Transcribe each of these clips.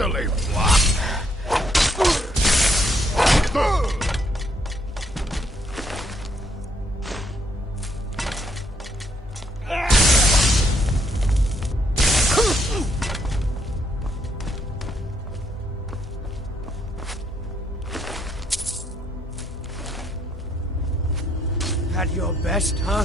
easily, Flop. At your best, huh?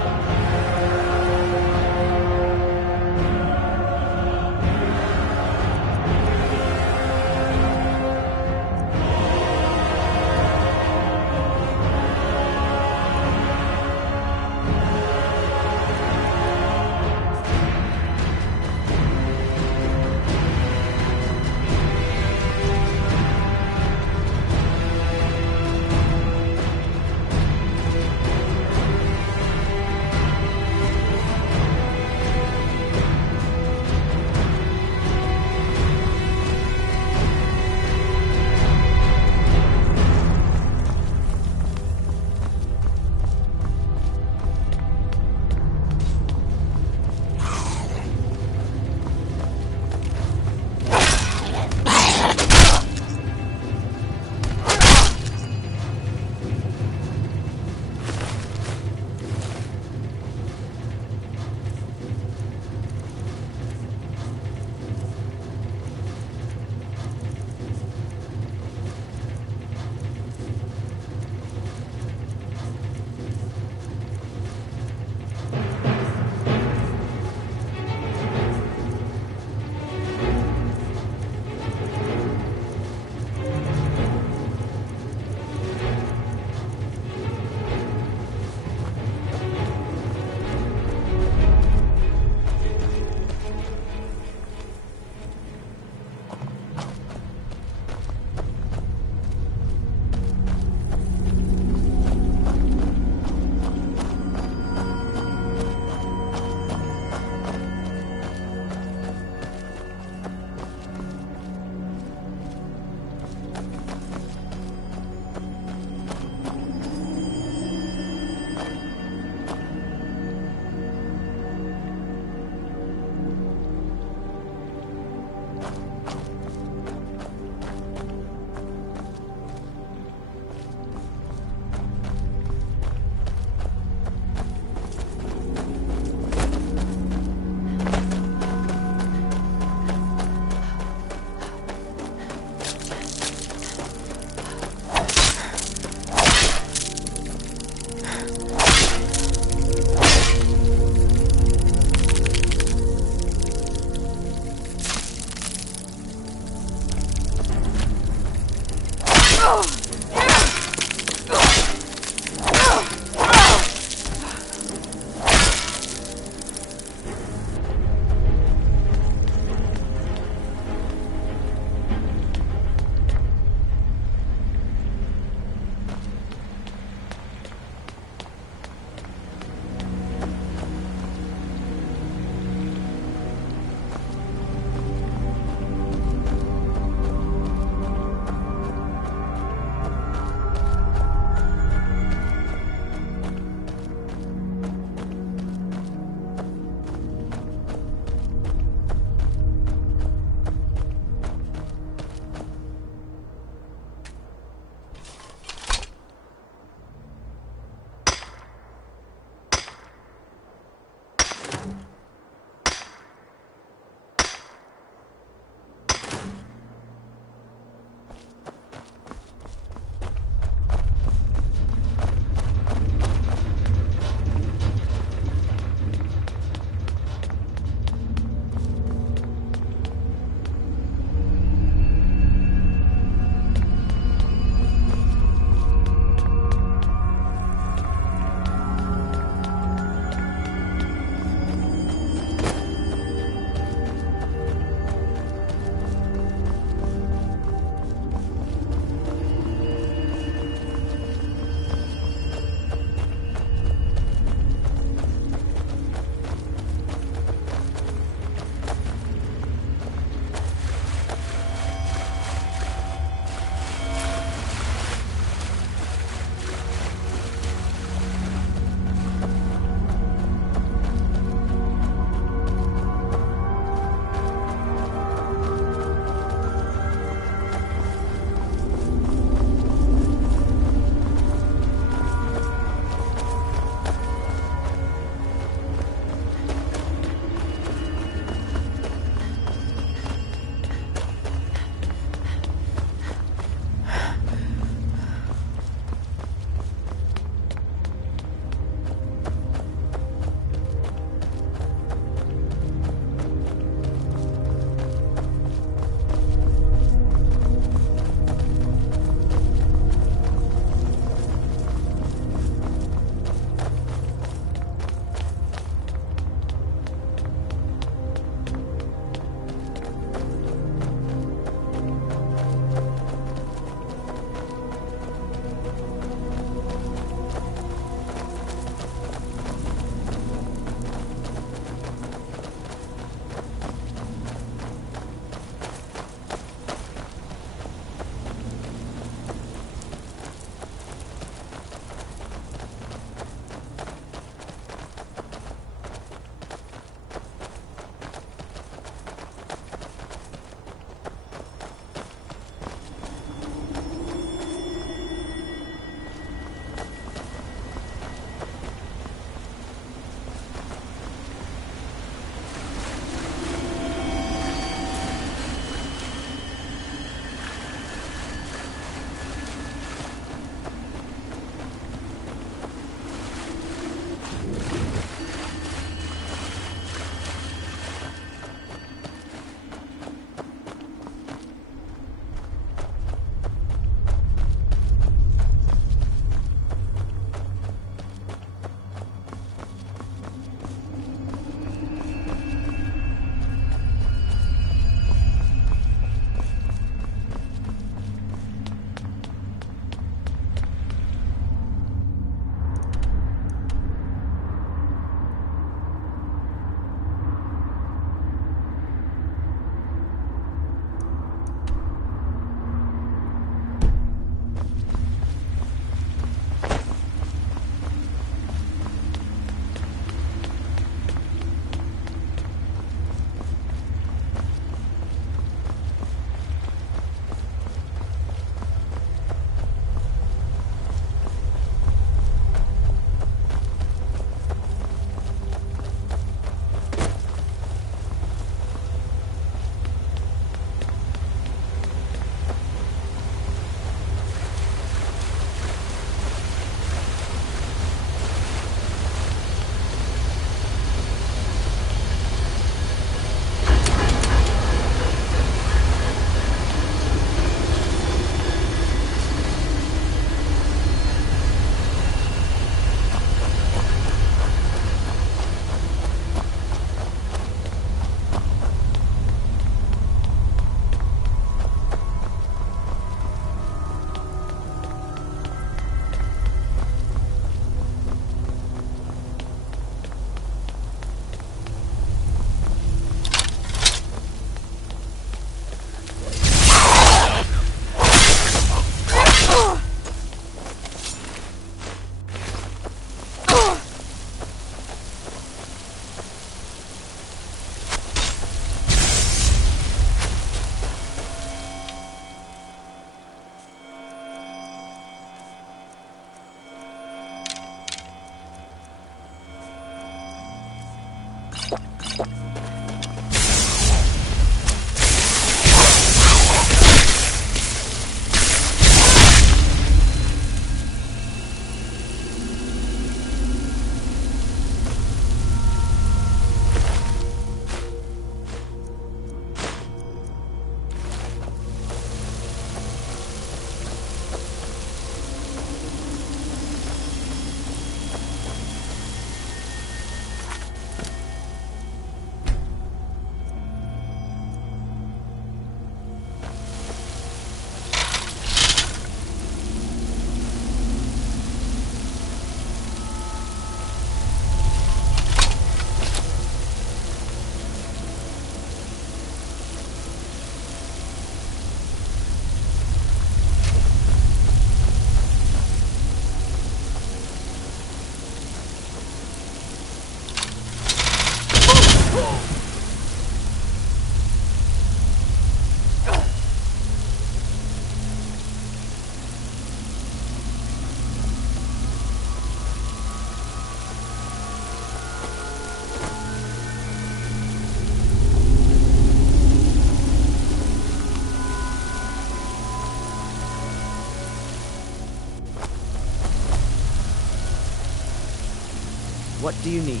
What do you need?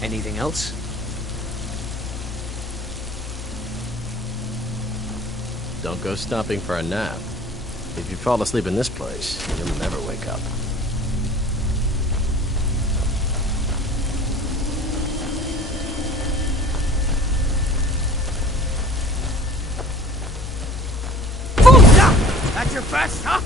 Anything else? Don't go stopping for a nap. If you fall asleep in this place, you'll never wake up. That's your best, huh?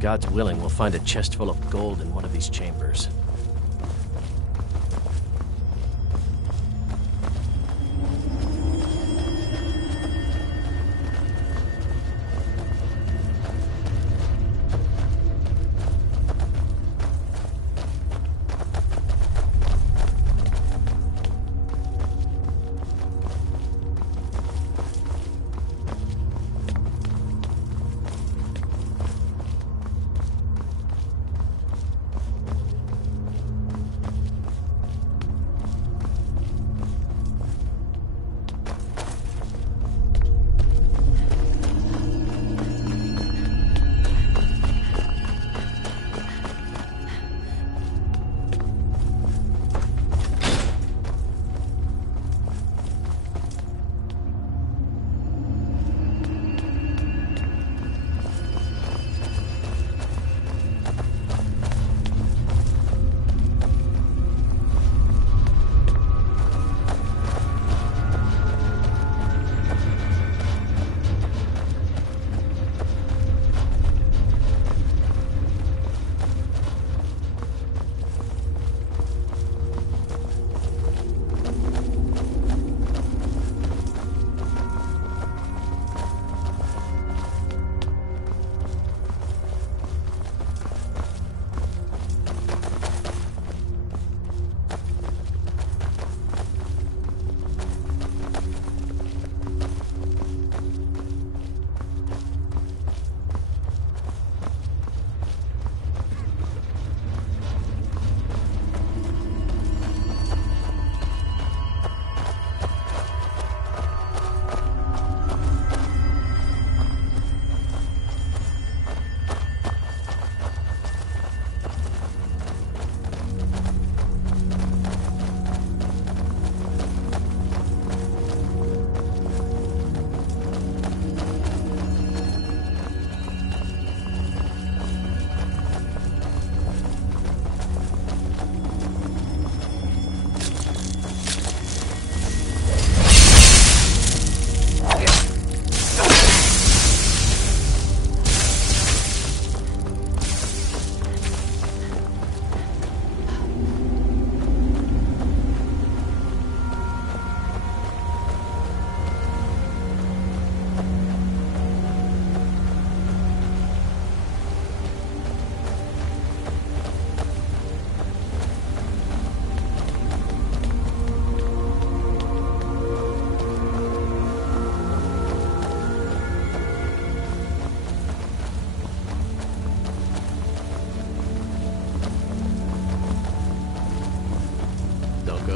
God's willing, we'll find a chest full of gold in one of these chambers.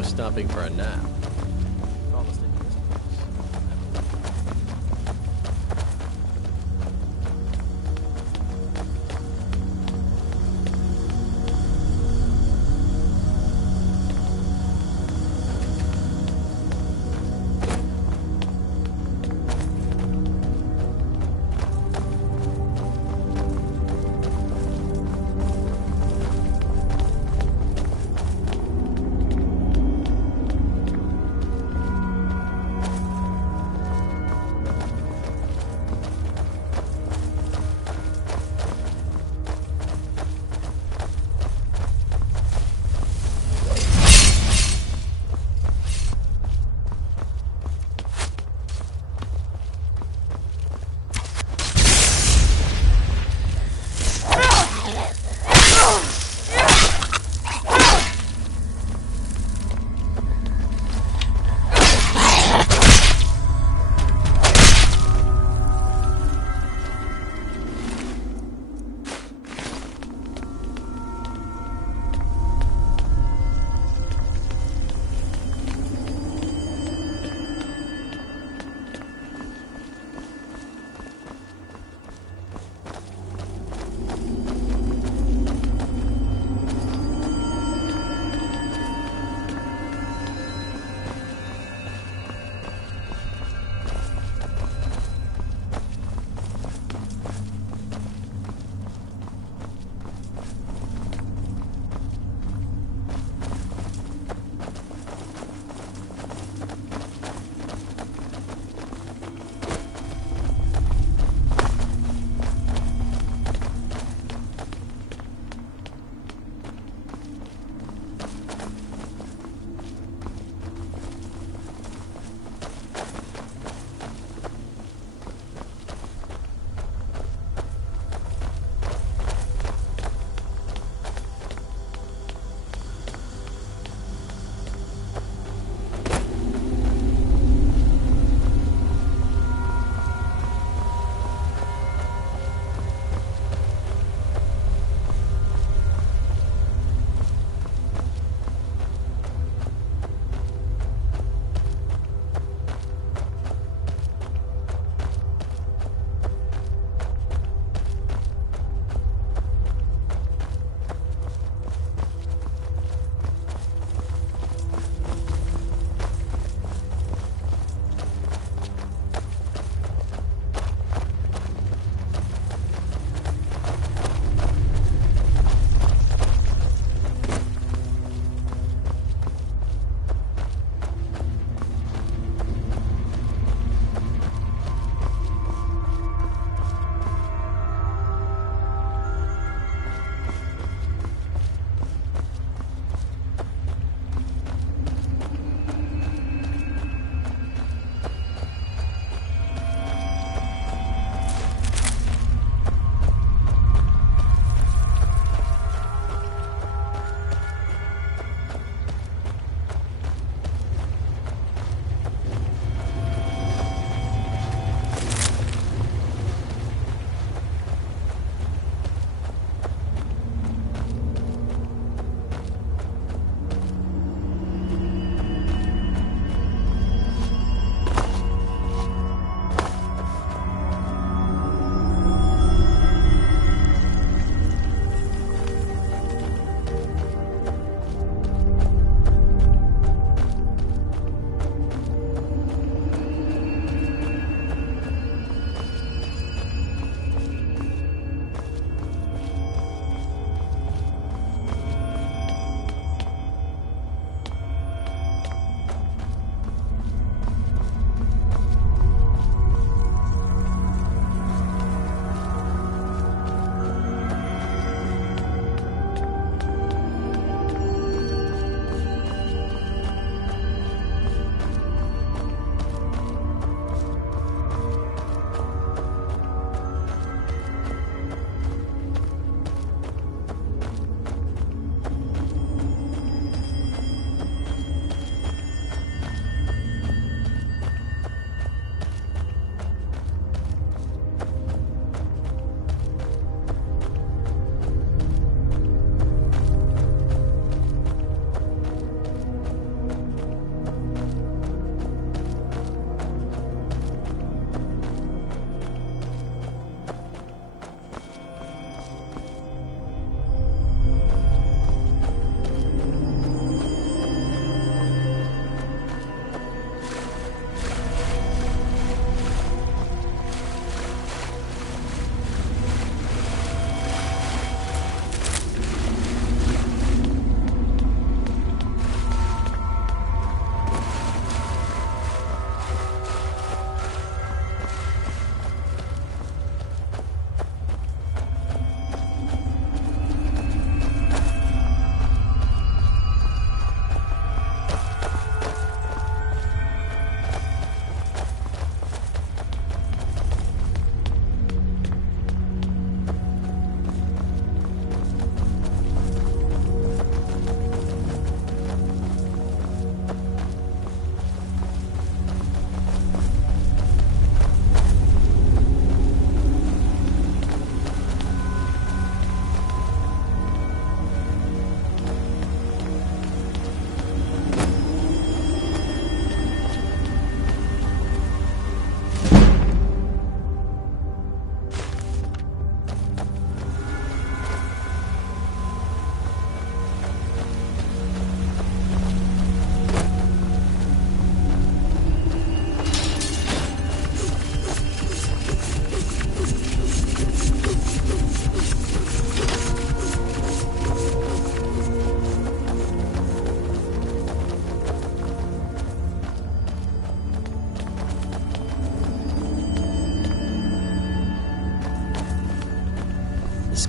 go stopping for a nap. Fall asleep in this place.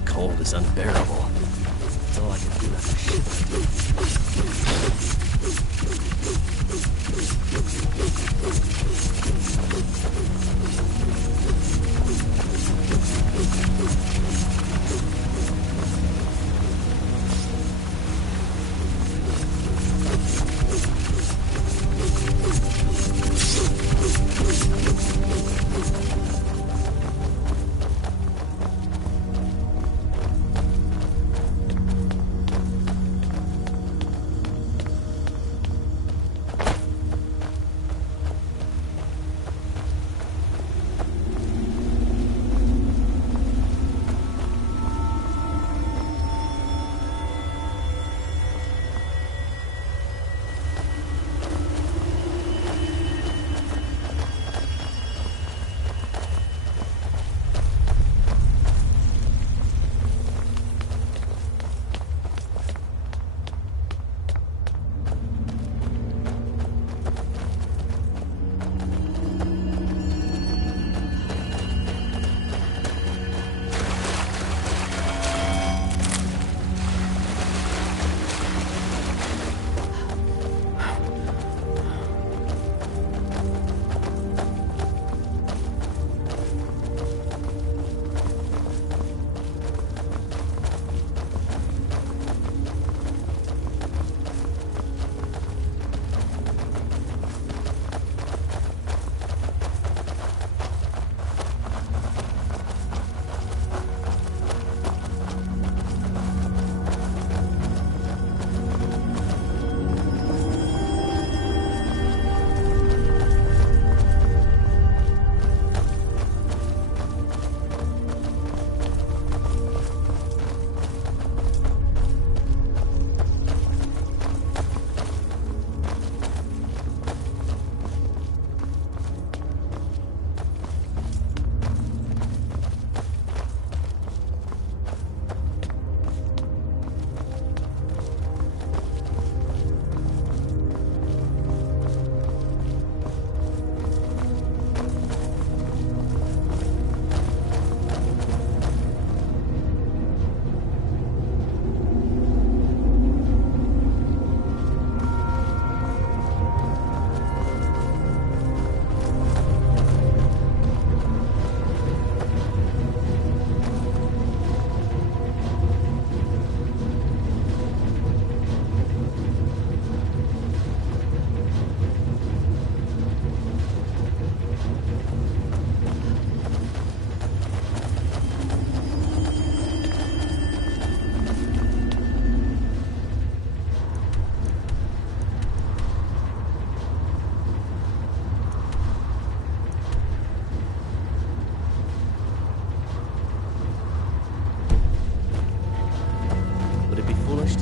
cold is unbearable. That's all I can do after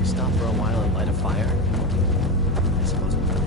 to stop for a while and light a fire? I suppose we could.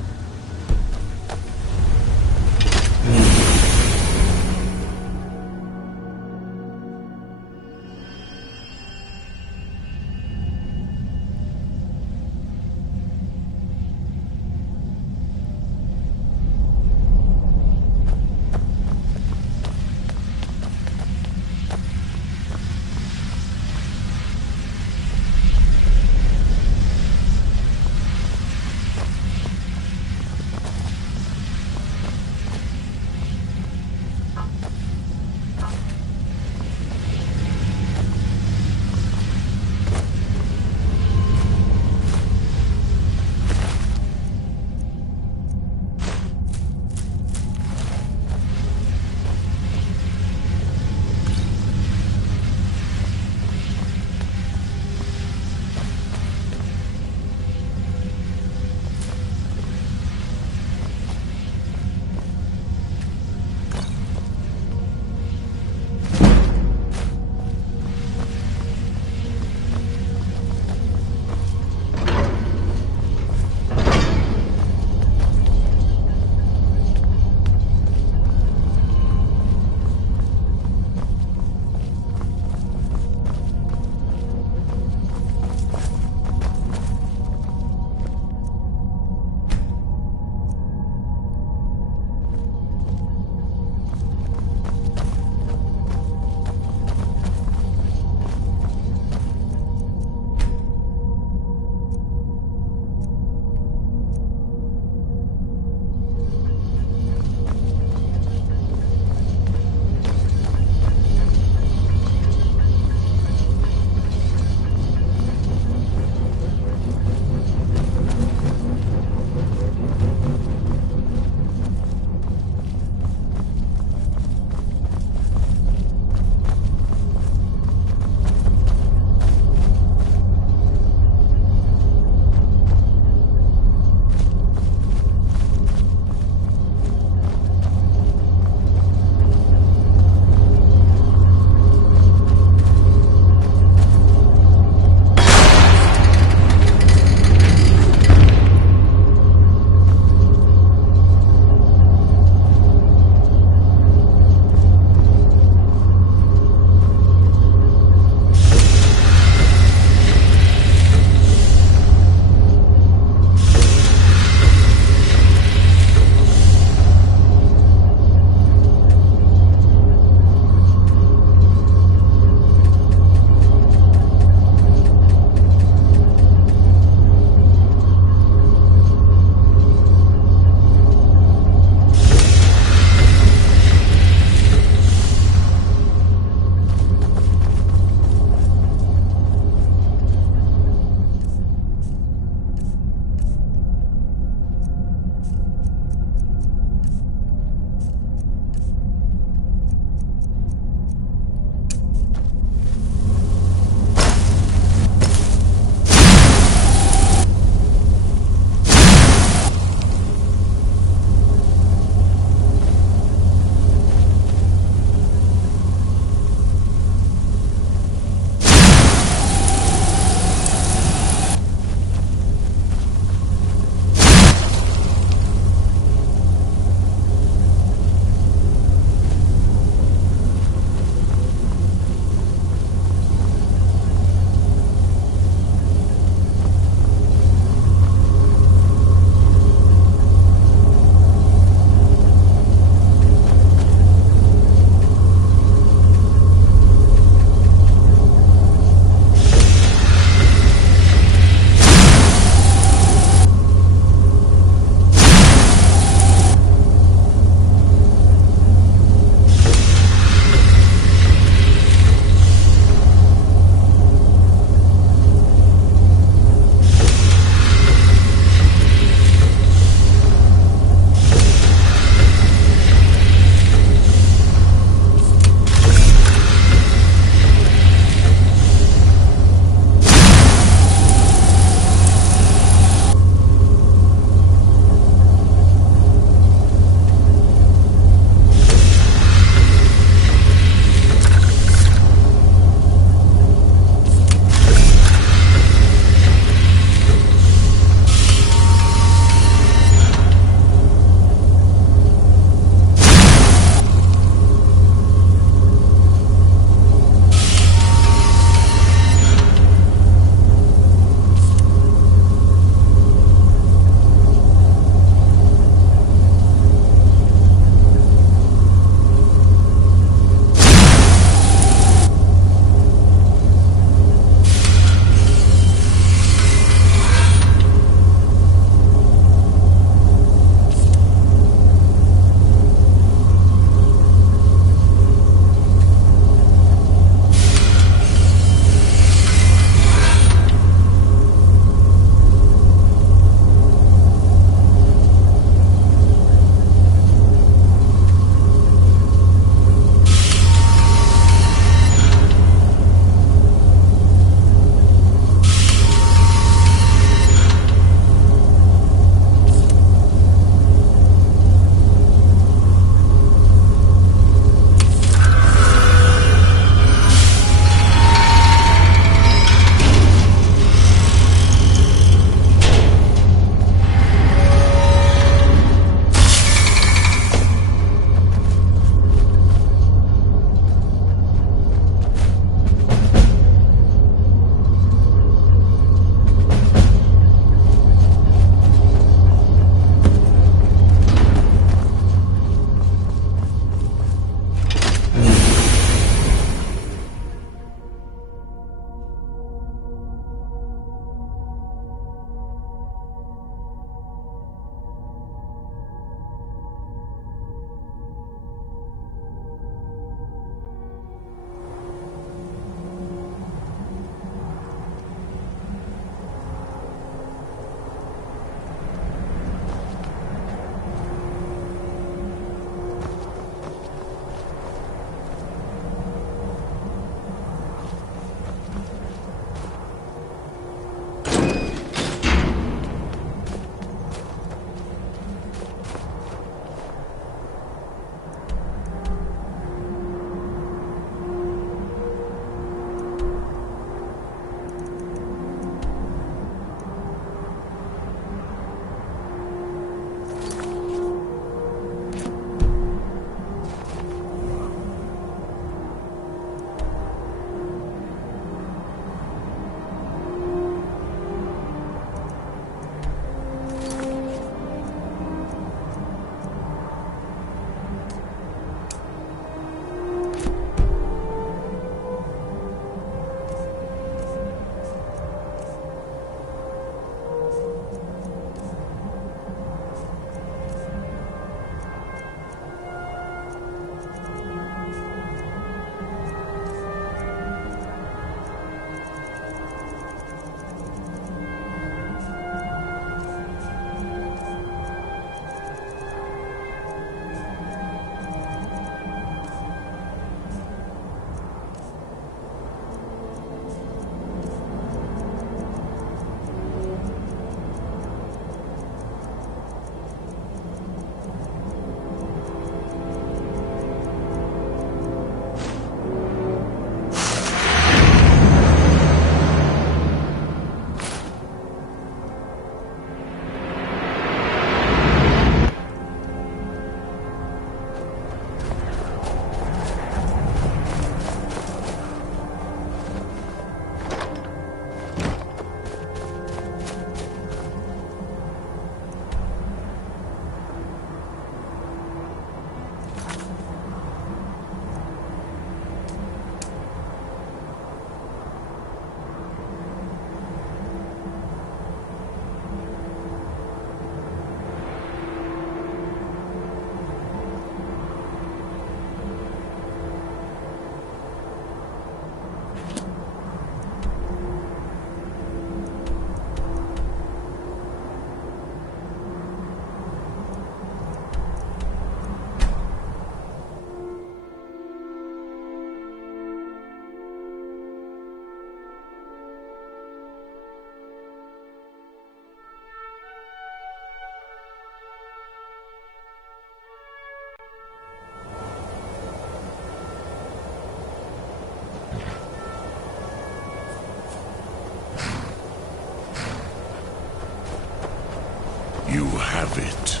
have it.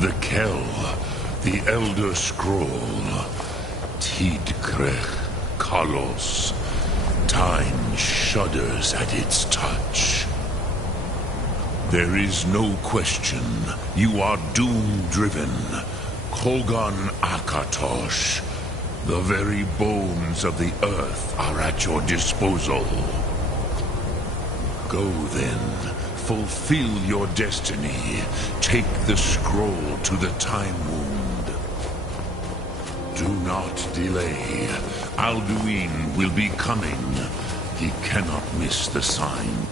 The Kell, the Elder Scroll, Tidkrech Kalos. Time shudders at its touch. There is no question. You are doom-driven. Kogan Akatosh. The very bones of the earth are at your disposal. Go then. Fulfill your destiny. Take the scroll to the Time Wound. Do not delay. Alduin will be coming. He cannot miss the sign.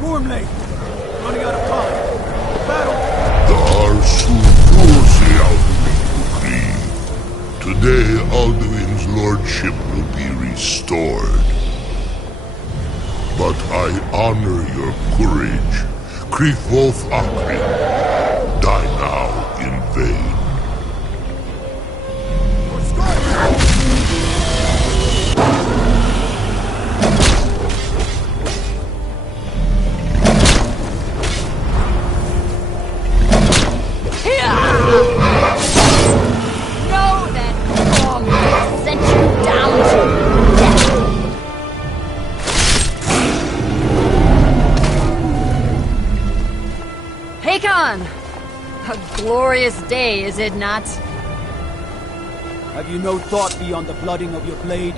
Gormley! Running out of time. Battle! Today, Alduin's lordship will be restored. But I honor your courage. Krithwolf Akrin. Die now in vain. A glorious day, is it not? Have you no thought beyond the blooding of your blade?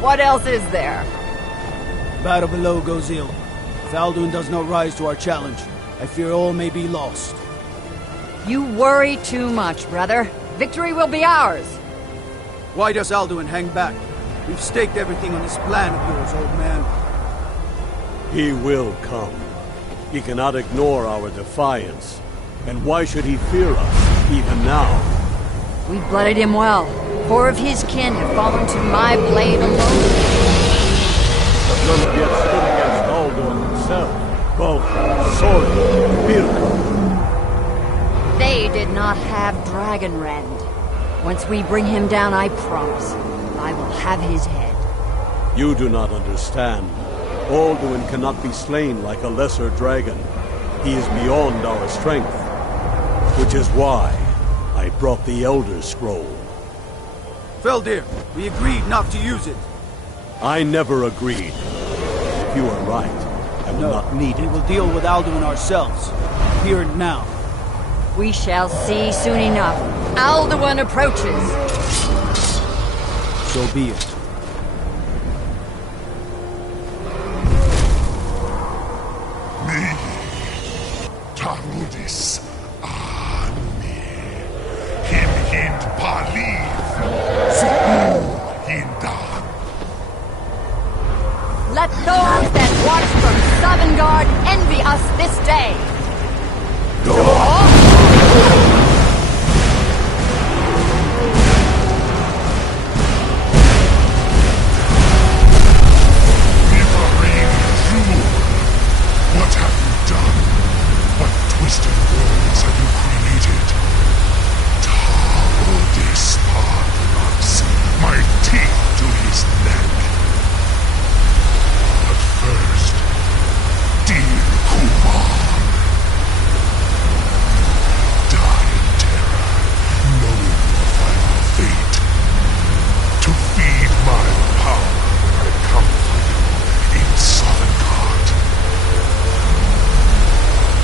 What else is there? Battle below goes ill. If Alduin does not rise to our challenge, I fear all may be lost. You worry too much, brother. Victory will be ours. Why does Alduin hang back? We've staked everything on this plan of yours, old man. He will come. He cannot ignore our defiance. And why should he fear us, even now? We blooded him well. 4 of his kin have fallen to my blade alone. But none have yet stood against Alduin himself. Both Sori and Birka. They did not have Dragonrend. Once we bring him down, I promise, I will have his head. You do not understand. Alduin cannot be slain like a lesser dragon. He is beyond our strength. Which is why I brought the Elder Scroll. Feldir, we agreed not to use it. I never agreed. If you are right, I will not need We it. will deal with Alduin ourselves. Here and now. We shall see soon enough. Alduin approaches. So be it. Me, Tarudis, Ani, Him Hind Paliv, Su'u Hindan. Let those that watch from Sovngarde envy us this day. What have you done? What twisted worlds have you created? Tarudis Parthenox, my teeth to his neck. But first, dear Kumar, die in terror, knowing your final fate. To feed my power, I come for you in Sovngarde.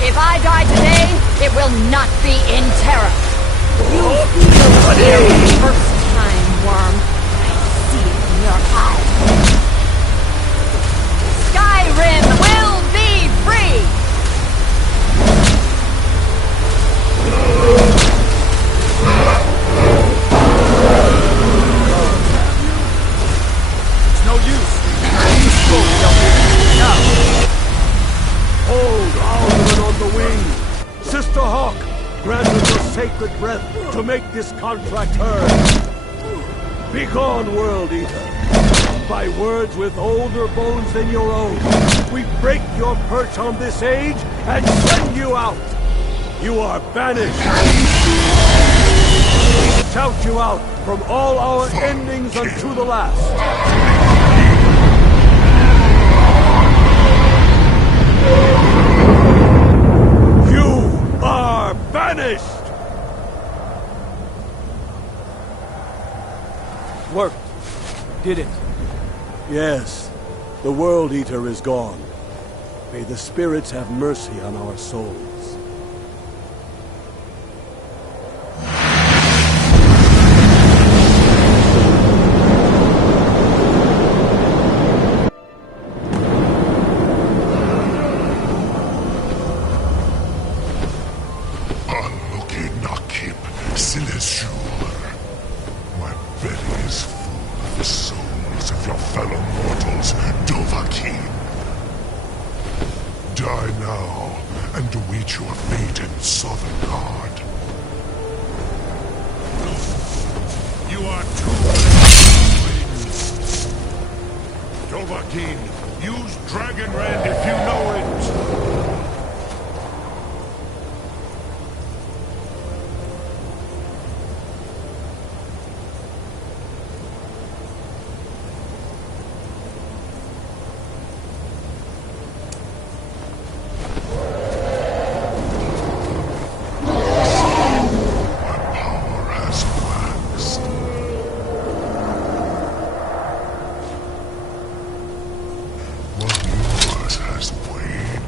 If I die today, it will not be in terror. You feel fear for the first time, worm. I see it in your eyes. Skyrim will be free! It's no use. Go, Feldir. Now. Hold Alduin on the wing! Sister Hawk, grant us your sacred breath to make this contract heard. Begone, World Eater. By words with older bones than your own, we break your perch on this age and send you out! You are banished! We shout you out from all our endings unto the last! You are banished! Worked. Did it. Yes, the World Eater is gone. May the spirits have mercy on our souls. Aluki Nakib Silesur. My belly is full of the souls of your fellow mortals, Dovahkiin. Die now and await your fate in Sovngarde. You are too late. Dovahkiin, use Dragonrend if you know it. Yours has waned.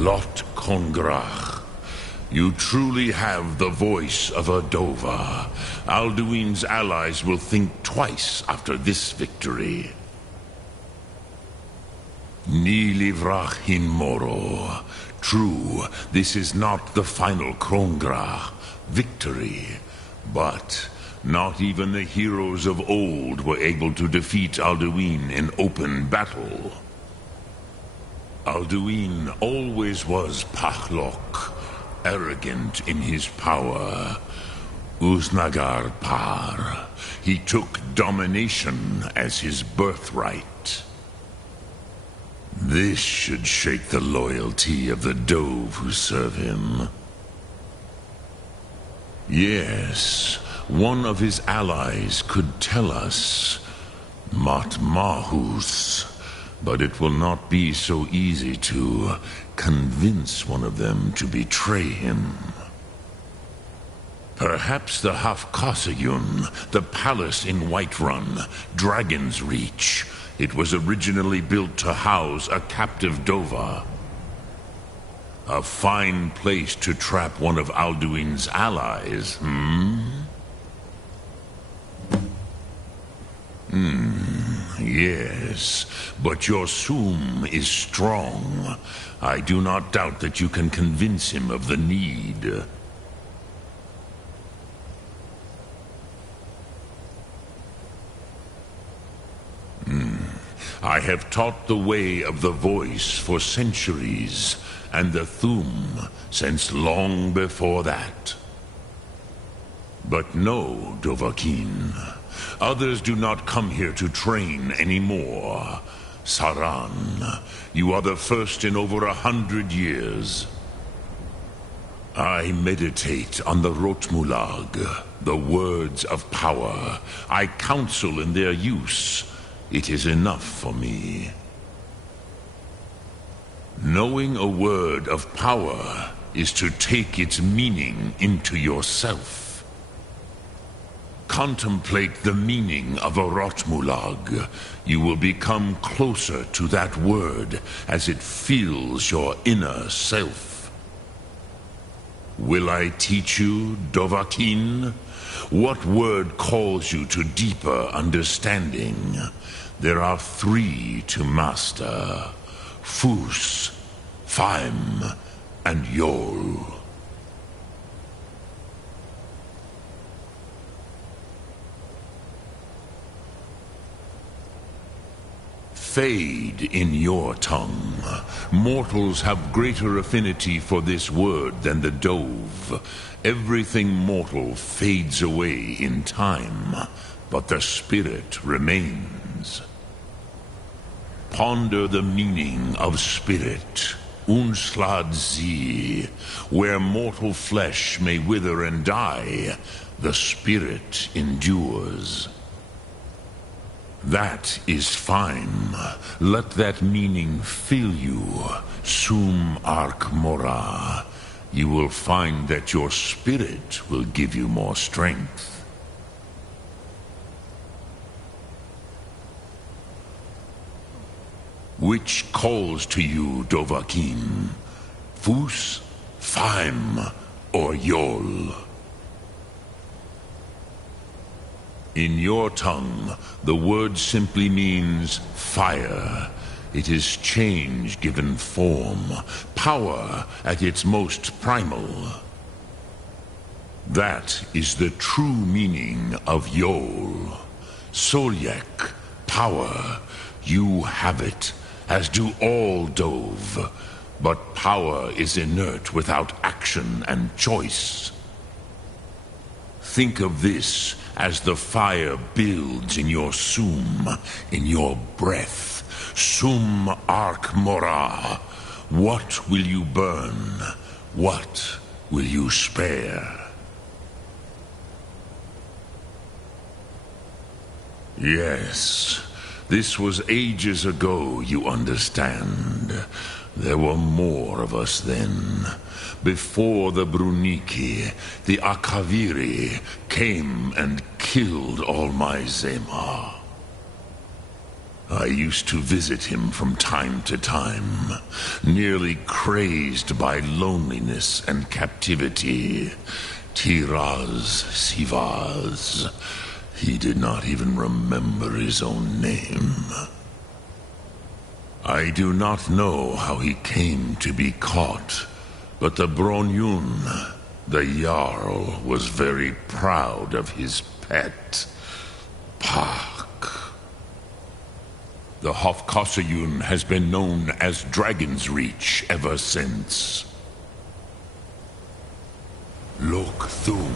Lot Kongrach. You truly have the voice of a Dova. Alduin's allies will think twice after this victory. Ni livrach hin moro. True, this is not the final Kongrach victory, but not even the heroes of old were able to defeat Alduin in open battle. Alduin always was Pachlok, arrogant in his power. Uznagar Par. He took domination as his birthright. This should shake the loyalty of the Dove who serve him. Yes, one of his allies could tell us, Matmahus, but it will not be so easy to convince one of them to betray him. Perhaps the Hafkasayun, the palace in Whiterun, Dragon's Reach. It was originally built to house a captive Dova. A fine place to trap one of Alduin's allies, Yes, but your Sum is strong. I do not doubt that you can convince him of the need. I have taught the way of the voice for centuries, and the Thum since long before that. But no, Dovahkiin. Others do not come here to train anymore. Saran, you are the first in over 100 years. I meditate on the Rotmulag, the words of power. I counsel in their use. It is enough for me. Knowing a word of power is to take its meaning into yourself. Contemplate the meaning of a Rotmulag. You will become closer to that word as it fills your inner self. Will I teach you, Dovahkiin? What word calls you to deeper understanding? There are 3 to master: Fus, Faim, and Yol. Fade in your tongue. Mortals have greater affinity for this word than the Dove. Everything mortal fades away in time, but the spirit remains. Ponder the meaning of spirit, Unslad Zi. Where mortal flesh may wither and die, the spirit endures. That is fine. Let that meaning fill you, Sum Ark Mora. You will find that your spirit will give you more strength. Which calls to you, Dovahkiin? Fus, Faim, or Yol? In your tongue, the word simply means fire. It is change given form, power at its most primal. That is the true meaning of Yol. Solyek, power. You have it, as do all Dove. But power is inert without action and choice. Think of this as the fire builds in your Sum, in your breath. Sum Ark Mora. What will you burn? What will you spare? Yes, this was ages ago, you understand. There were more of us then. Before the Bruniki, the Akaviri came and killed all my Zema. I used to visit him from time to time, nearly crazed by loneliness and captivity. Tiraz Sivaz. He did not even remember his own name. I do not know how he came to be caught, but the Bronyun, the Jarl, was very proud of his pet, Pak. The Hofkossayun has been known as Dragon's Reach ever since. Lok Thum.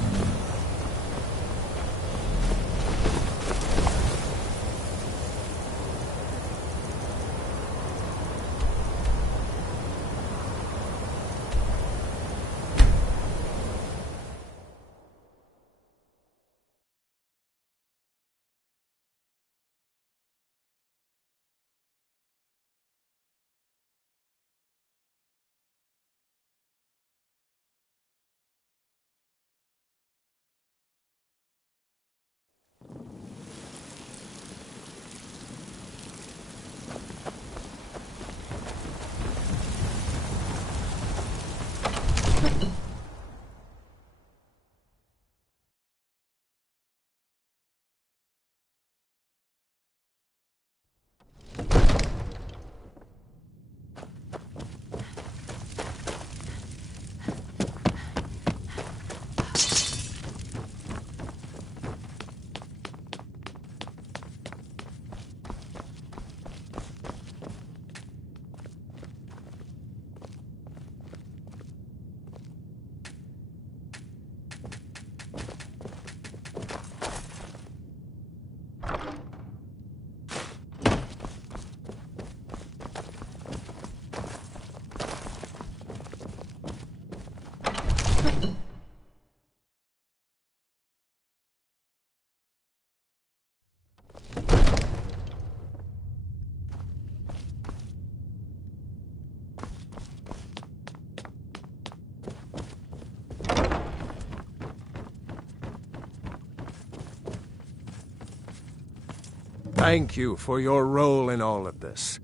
Thank you for your role in all of this.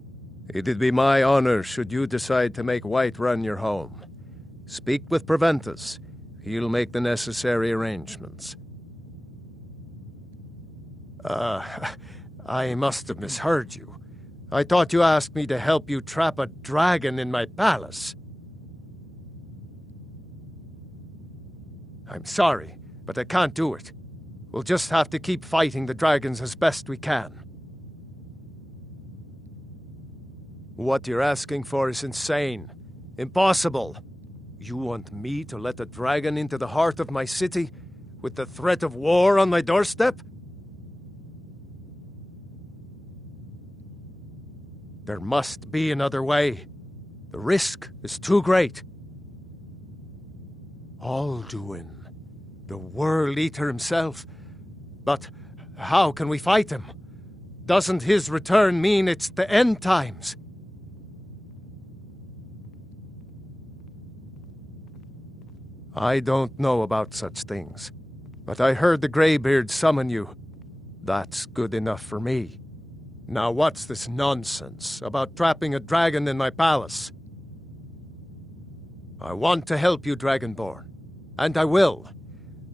It'd be my honor should you decide to make Whiterun your home. Speak with Preventus. He'll make the necessary arrangements. I must have misheard you. I thought you asked me to help you trap a dragon in my palace. I'm sorry, but I can't do it. We'll just have to keep fighting the dragons as best we can. What you're asking for is insane. Impossible. You want me to let a dragon into the heart of my city, with the threat of war on my doorstep? There must be another way. The risk is too great. Alduin, the World Eater himself. But how can we fight him? Doesn't his return mean it's the end times? I don't know about such things, but I heard the Greybeard summon you. That's good enough for me. Now what's this nonsense about trapping a dragon in my palace? I want to help you, Dragonborn, and I will,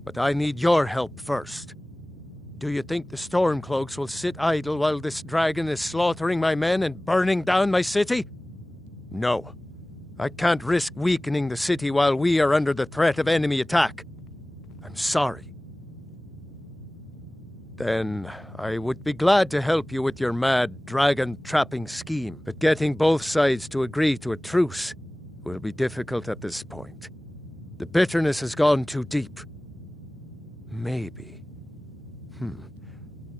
but I need your help first. Do you think the Stormcloaks will sit idle while this dragon is slaughtering my men and burning down my city? No. I can't risk weakening the city while we are under the threat of enemy attack. I'm sorry. Then I would be glad to help you with your mad dragon-trapping scheme, but getting both sides to agree to a truce will be difficult at this point. The bitterness has gone too deep. Maybe.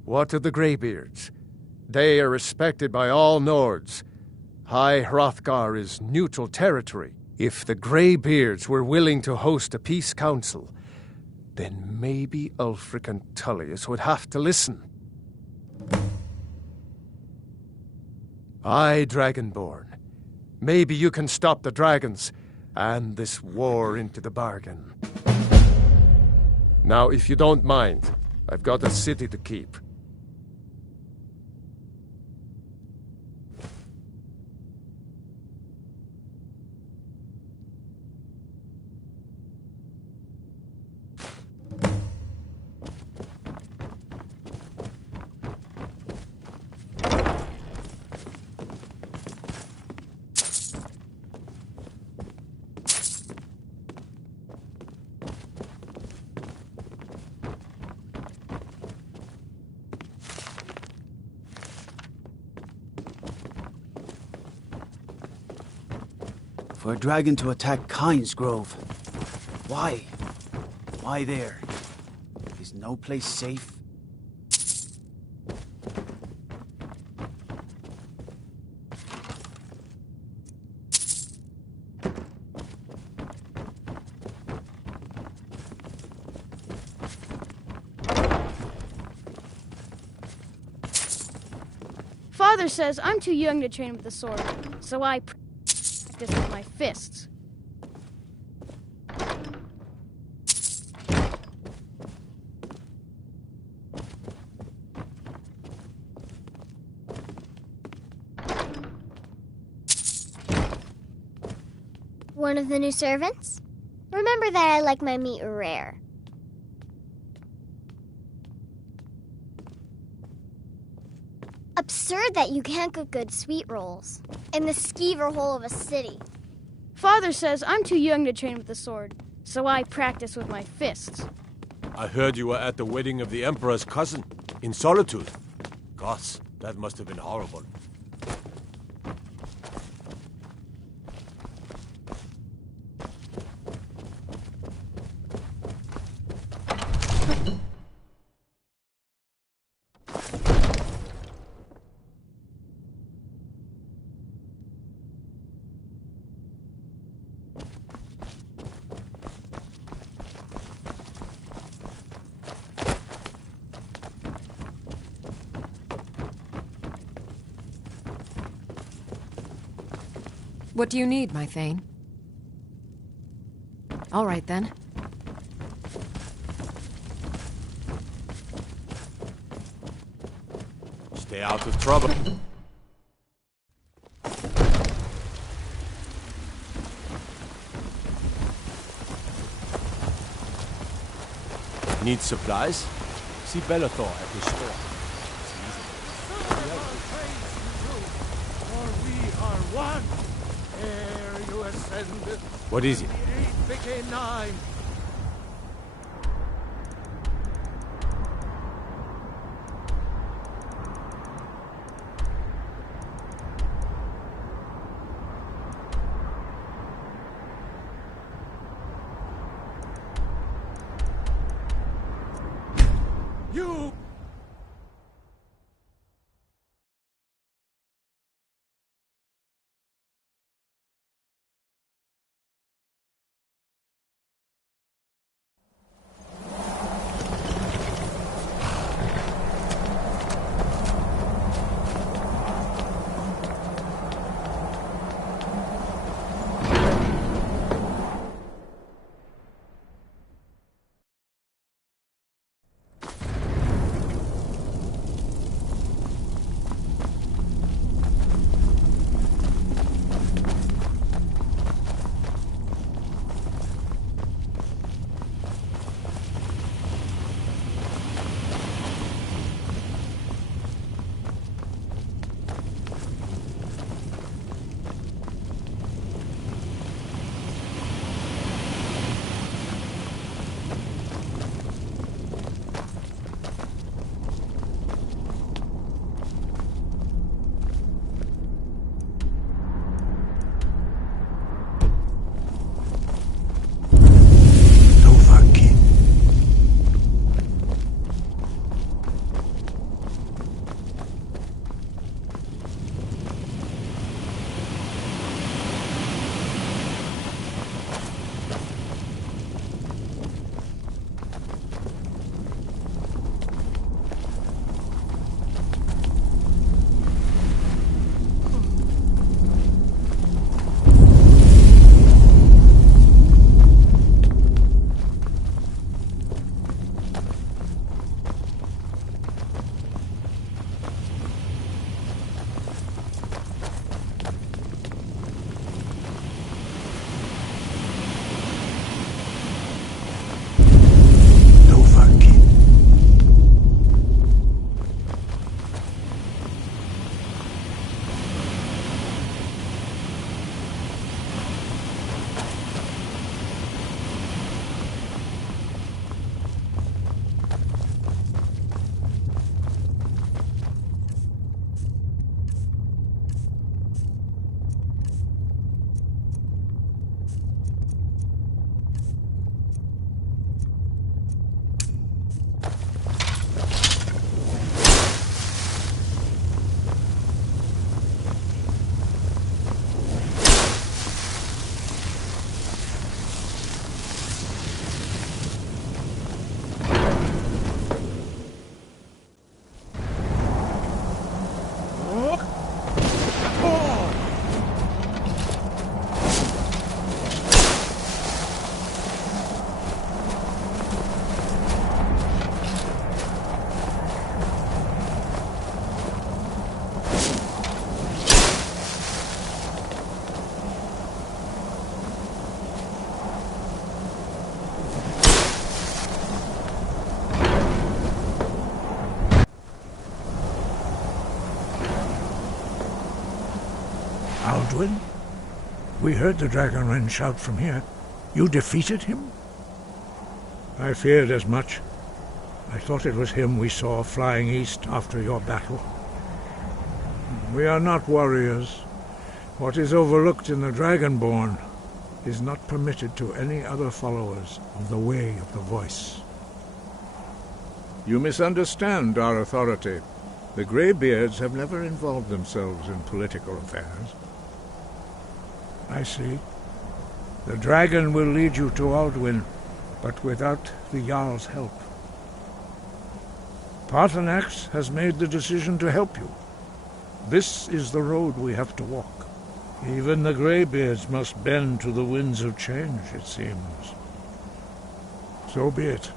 What of the Greybeards? They are respected by all Nords. High Hrothgar is neutral territory. If the Greybeards were willing to host a peace council, then maybe Ulfric and Tullius would have to listen. Aye, Dragonborn. Maybe you can stop the dragons, and this war into the bargain. Now, if you don't mind, I've got a city to keep. For a dragon to attack Kyne's Grove. Why? Why there? Is no place safe? Father says I'm too young to train with the sword, so I practice with my fists. One of the new servants? Remember that I like my meat rare. Absurd that you can't cook good sweet rolls in the skeever hole of a city. Father says I'm too young to train with the sword, so I practice with my fists. I heard you were at the wedding of the Emperor's cousin, in Solitude. Gosh, that must have been horrible. What do you need, my Thane? All right, then. Stay out of trouble. Need supplies? See Bellathor at his store. What is it? You! Aldwin? We heard the Dragonren shout from here. You defeated him? I feared as much. I thought it was him we saw flying east after your battle. We are not warriors. What is overlooked in the Dragonborn is not permitted to any other followers of the Way of the Voice. You misunderstand our authority. The Greybeards have never involved themselves in political affairs. I see. The dragon will lead you to Aldwin, but without the Jarl's help. Paarthurnax has made the decision to help you. This is the road we have to walk. Even the Greybeards must bend to the winds of change, it seems. So be it.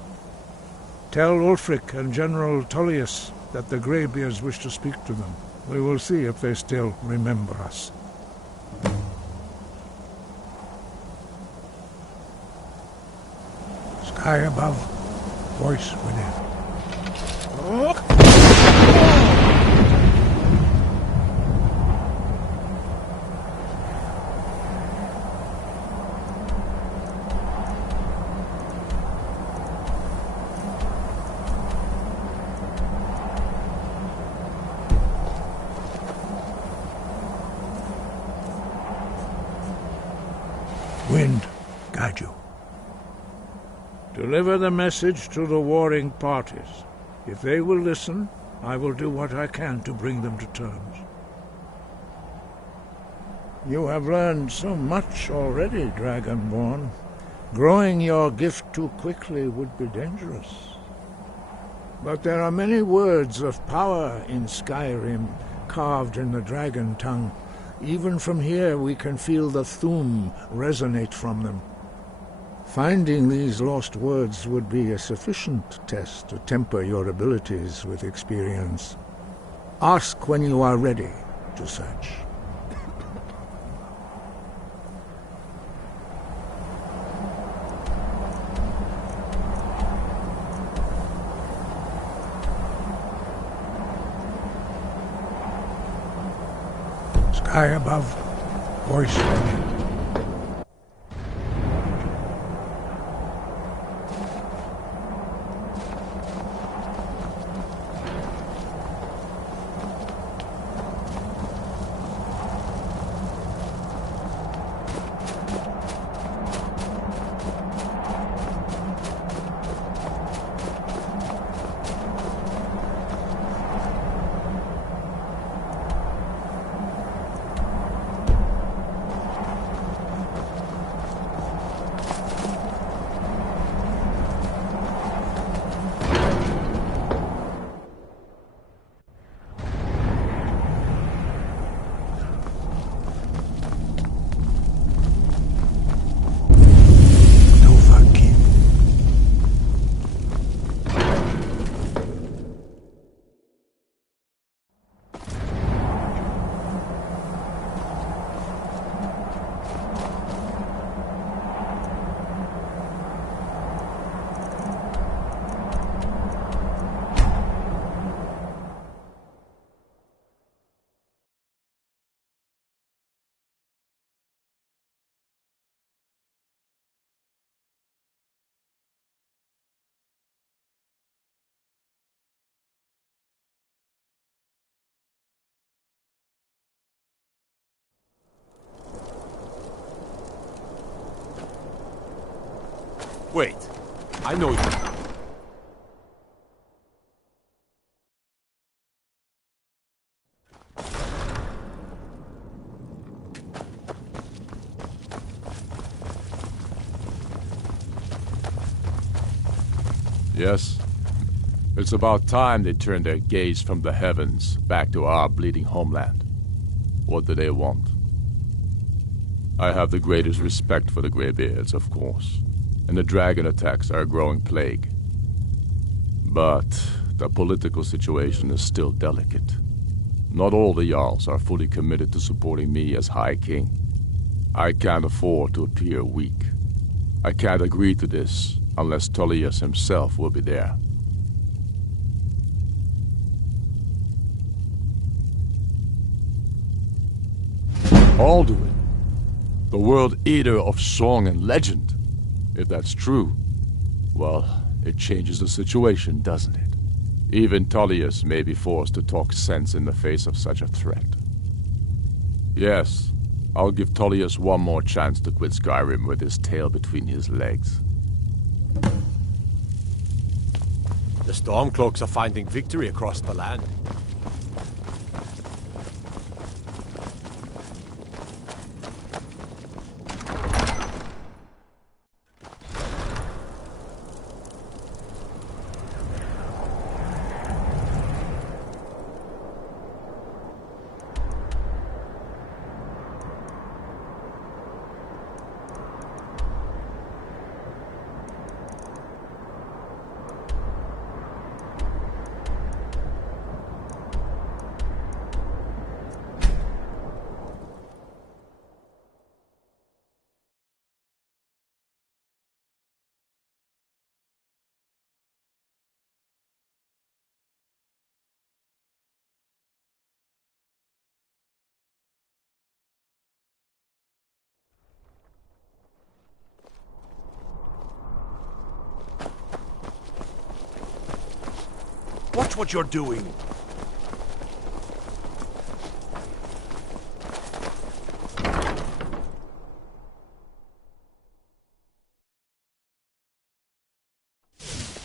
Tell Ulfric and General Tullius that the Greybeards wish to speak to them. We will see if they still remember us. Sky above, voice within. Wind, guide you. Deliver the message to the warring parties. If they will listen, I will do what I can to bring them to terms. You have learned so much already, Dragonborn. Growing your gift too quickly would be dangerous. But there are many words of power in Skyrim, carved in the dragon tongue. Even from here we can feel the Thu'um resonate from them. Finding these lost words would be a sufficient test to temper your abilities with experience. Ask when you are ready to search. Sky above, voice within. Wait, I know you. Yes? It's about time they turned their gaze from the heavens back to our bleeding homeland. What do they want? I have the greatest respect for the Greybeards, of course, and the dragon attacks are a growing plague. But the political situation is still delicate. Not all the Jarls are fully committed to supporting me as High King. I can't afford to appear weak. I can't agree to this unless Tullius himself will be there. Alduin, the world eater of song and legend. If that's true, well, it changes the situation, doesn't it? Even Tullius may be forced to talk sense in the face of such a threat. Yes, I'll give Tullius one more chance to quit Skyrim with his tail between his legs. The Stormcloaks are finding victory across the land. Watch what you're doing.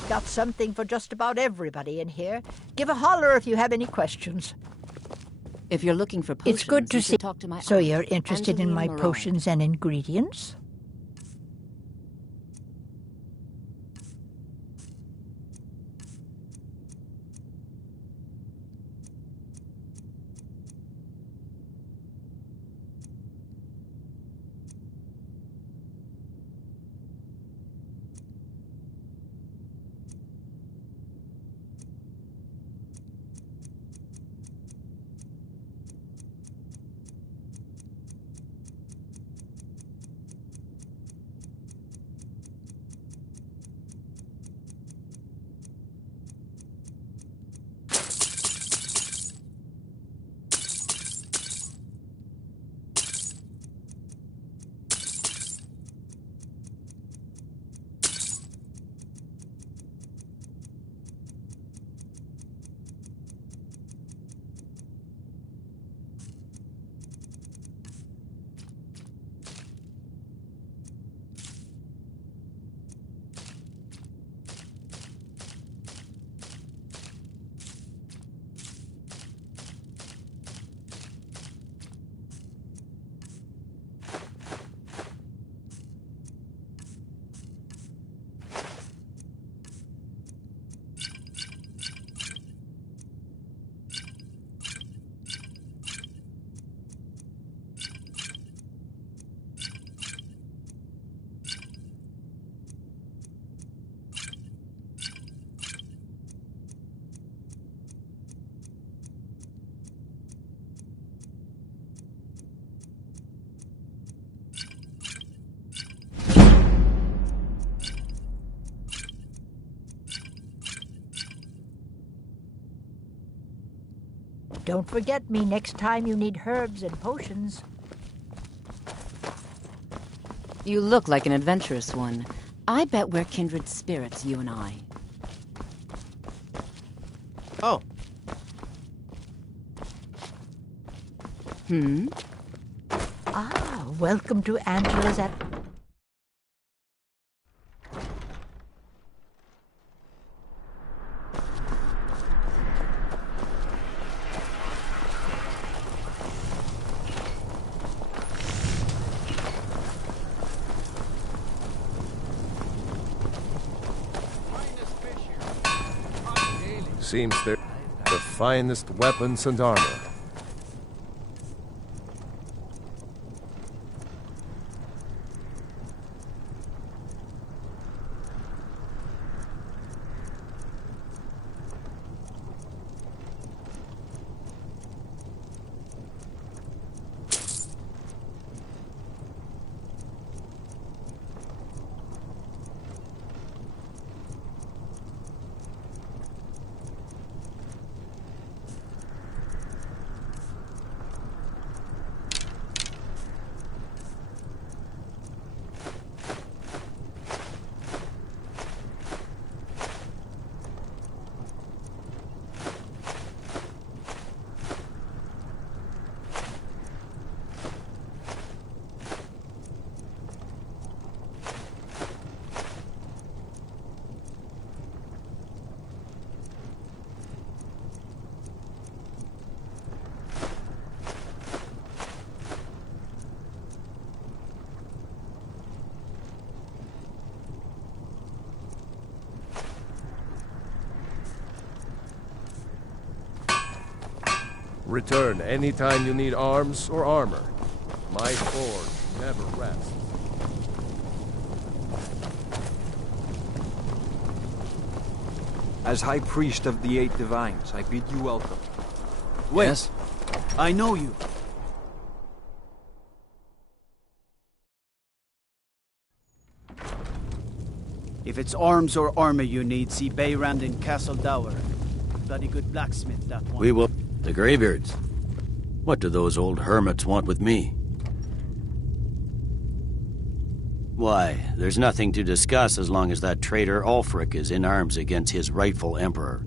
Got something for just about everybody in here. Give a holler if you have any questions. If you're looking for potions, It's good to you see. should talk to my So aunt, you're interested in my Angeline Moreau. potions and ingredients? Don't forget me next time you need herbs and potions. You look like an adventurous one. I bet we're kindred spirits, you and I. Oh. Ah, welcome to Angela's at... Seems they're the finest weapons and armor. Return anytime you need arms or armor. My forge never rests. As High Priest of the Eight Divines, I bid you welcome. Wait. Yes? I know you. If it's arms or armor you need, see Beyrand in Castle Dower. Bloody good blacksmith, that one. We will... The Greybeards. What do those old hermits want with me? Why, there's nothing to discuss as long as that traitor Ulfric is in arms against his rightful emperor.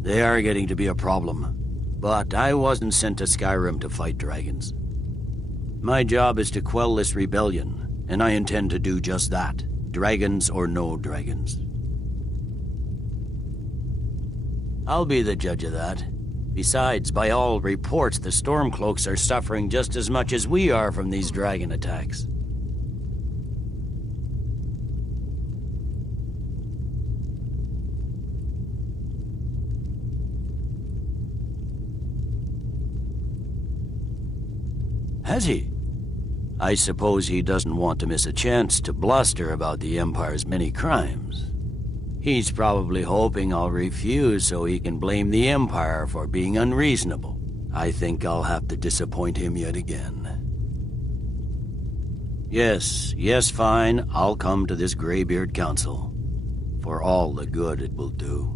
They are getting to be a problem. But I wasn't sent to Skyrim to fight dragons. My job is to quell this rebellion, and I intend to do just that. Dragons or no dragons. I'll be the judge of that. Besides, by all reports, the Stormcloaks are suffering just as much as we are from these dragon attacks. Has he? I suppose he doesn't want to miss a chance to bluster about the Empire's many crimes. He's probably hoping I'll refuse so he can blame the Empire for being unreasonable. I think I'll have to disappoint him yet again. Yes, fine. I'll come to this Greybeard Council. For all the good it will do.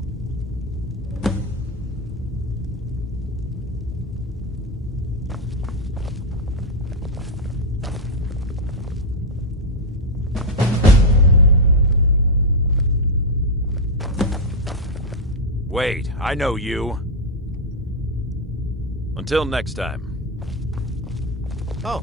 Wait, I know you. Until next time. Oh.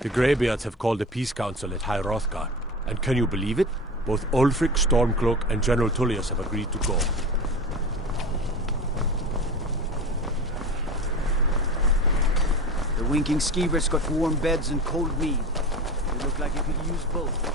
The Greybeards have called a peace council at High Hrothgar, and can you believe it? Both Ulfric, Stormcloak, and General Tullius have agreed to go. The winking skeevers got warm beds and cold mead. They look like you could use both.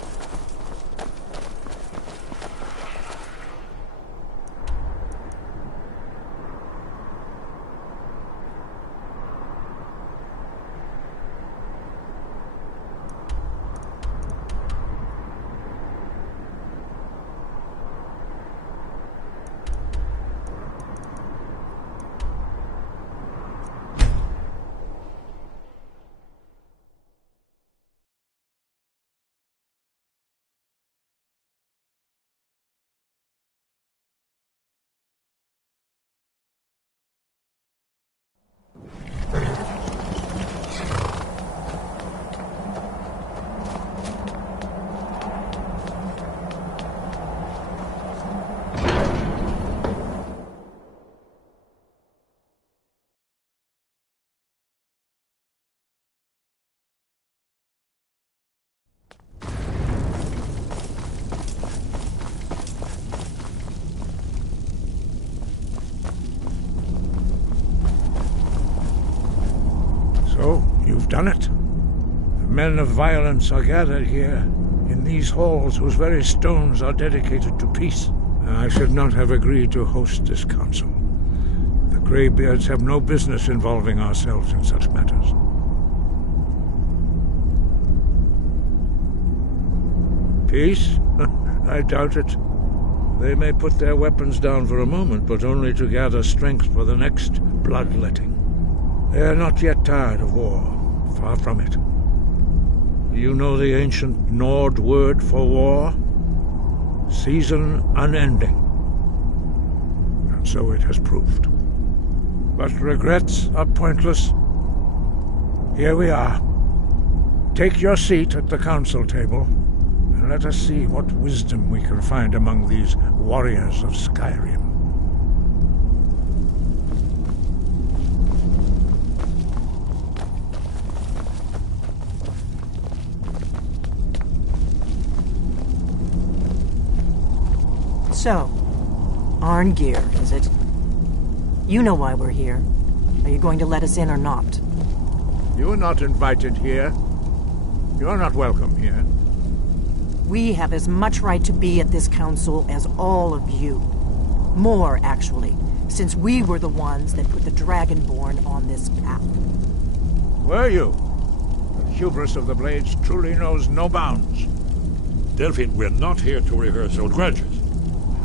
So, you've done it. The men of violence are gathered here, in these halls whose very stones are dedicated to peace. I should not have agreed to host this council. The Greybeards have no business involving ourselves in such matters. Peace? I doubt it. They may put their weapons down for a moment, but only to gather strength for the next bloodletting. They are not yet tired of war. Far from it. You know the ancient Nord word for war? Season unending. And so it has proved. But regrets are pointless. Here we are. Take your seat at the council table, and let us see what wisdom we can find among these warriors of Skyrim. So, Arngeir, is it? You know why we're here. Are you going to let us in or not? You are not invited here. You are not welcome here. We have as much right to be at this council as all of you. More, actually, since we were the ones that put the Dragonborn on this path. Were you? The hubris of the Blades truly knows no bounds. Delphine, we're not here to rehearse old grudges.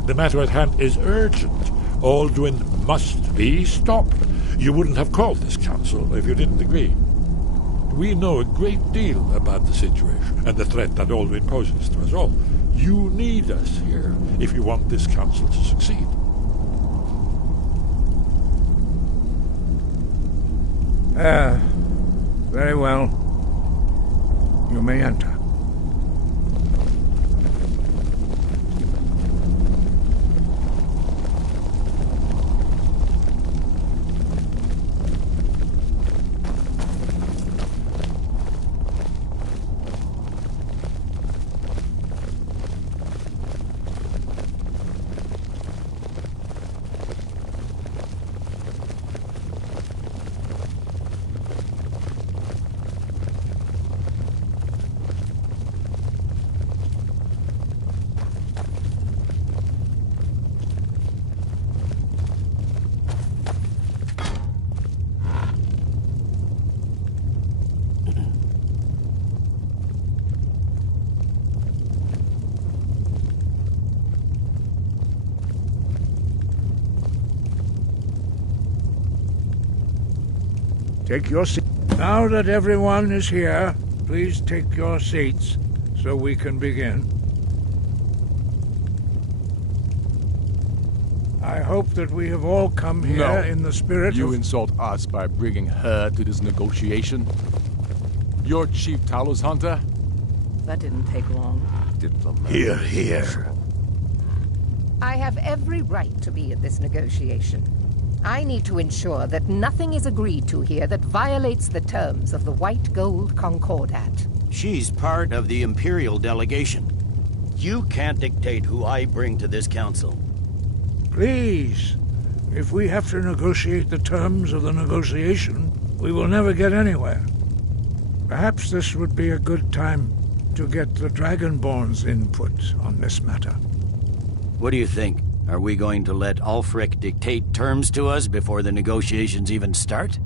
The matter at hand is urgent. Alduin must be stopped. You wouldn't have called this council if you didn't agree. We know a great deal about the situation and the threat that Alduin poses to us all. You need us here if you want this council to succeed. Very well. You may enter. Take your seat. Now that everyone is here, please take your seats so we can begin. I hope that we have all come here in the spirit You of... insult us by bringing her to this negotiation? You're Chief Talos Hunter? That didn't take long. Hear, hear. I have every right to be at this negotiation. I need to ensure that nothing is agreed to here that violates the terms of the White Gold Concordat. She's part of the Imperial delegation. You can't dictate who I bring to this council. Please, if we have to negotiate the terms of the negotiation, we will never get anywhere. Perhaps this would be a good time to get the Dragonborn's input on this matter. What do you think? Are we going to let Ulfric dictate terms to us before the negotiations even start?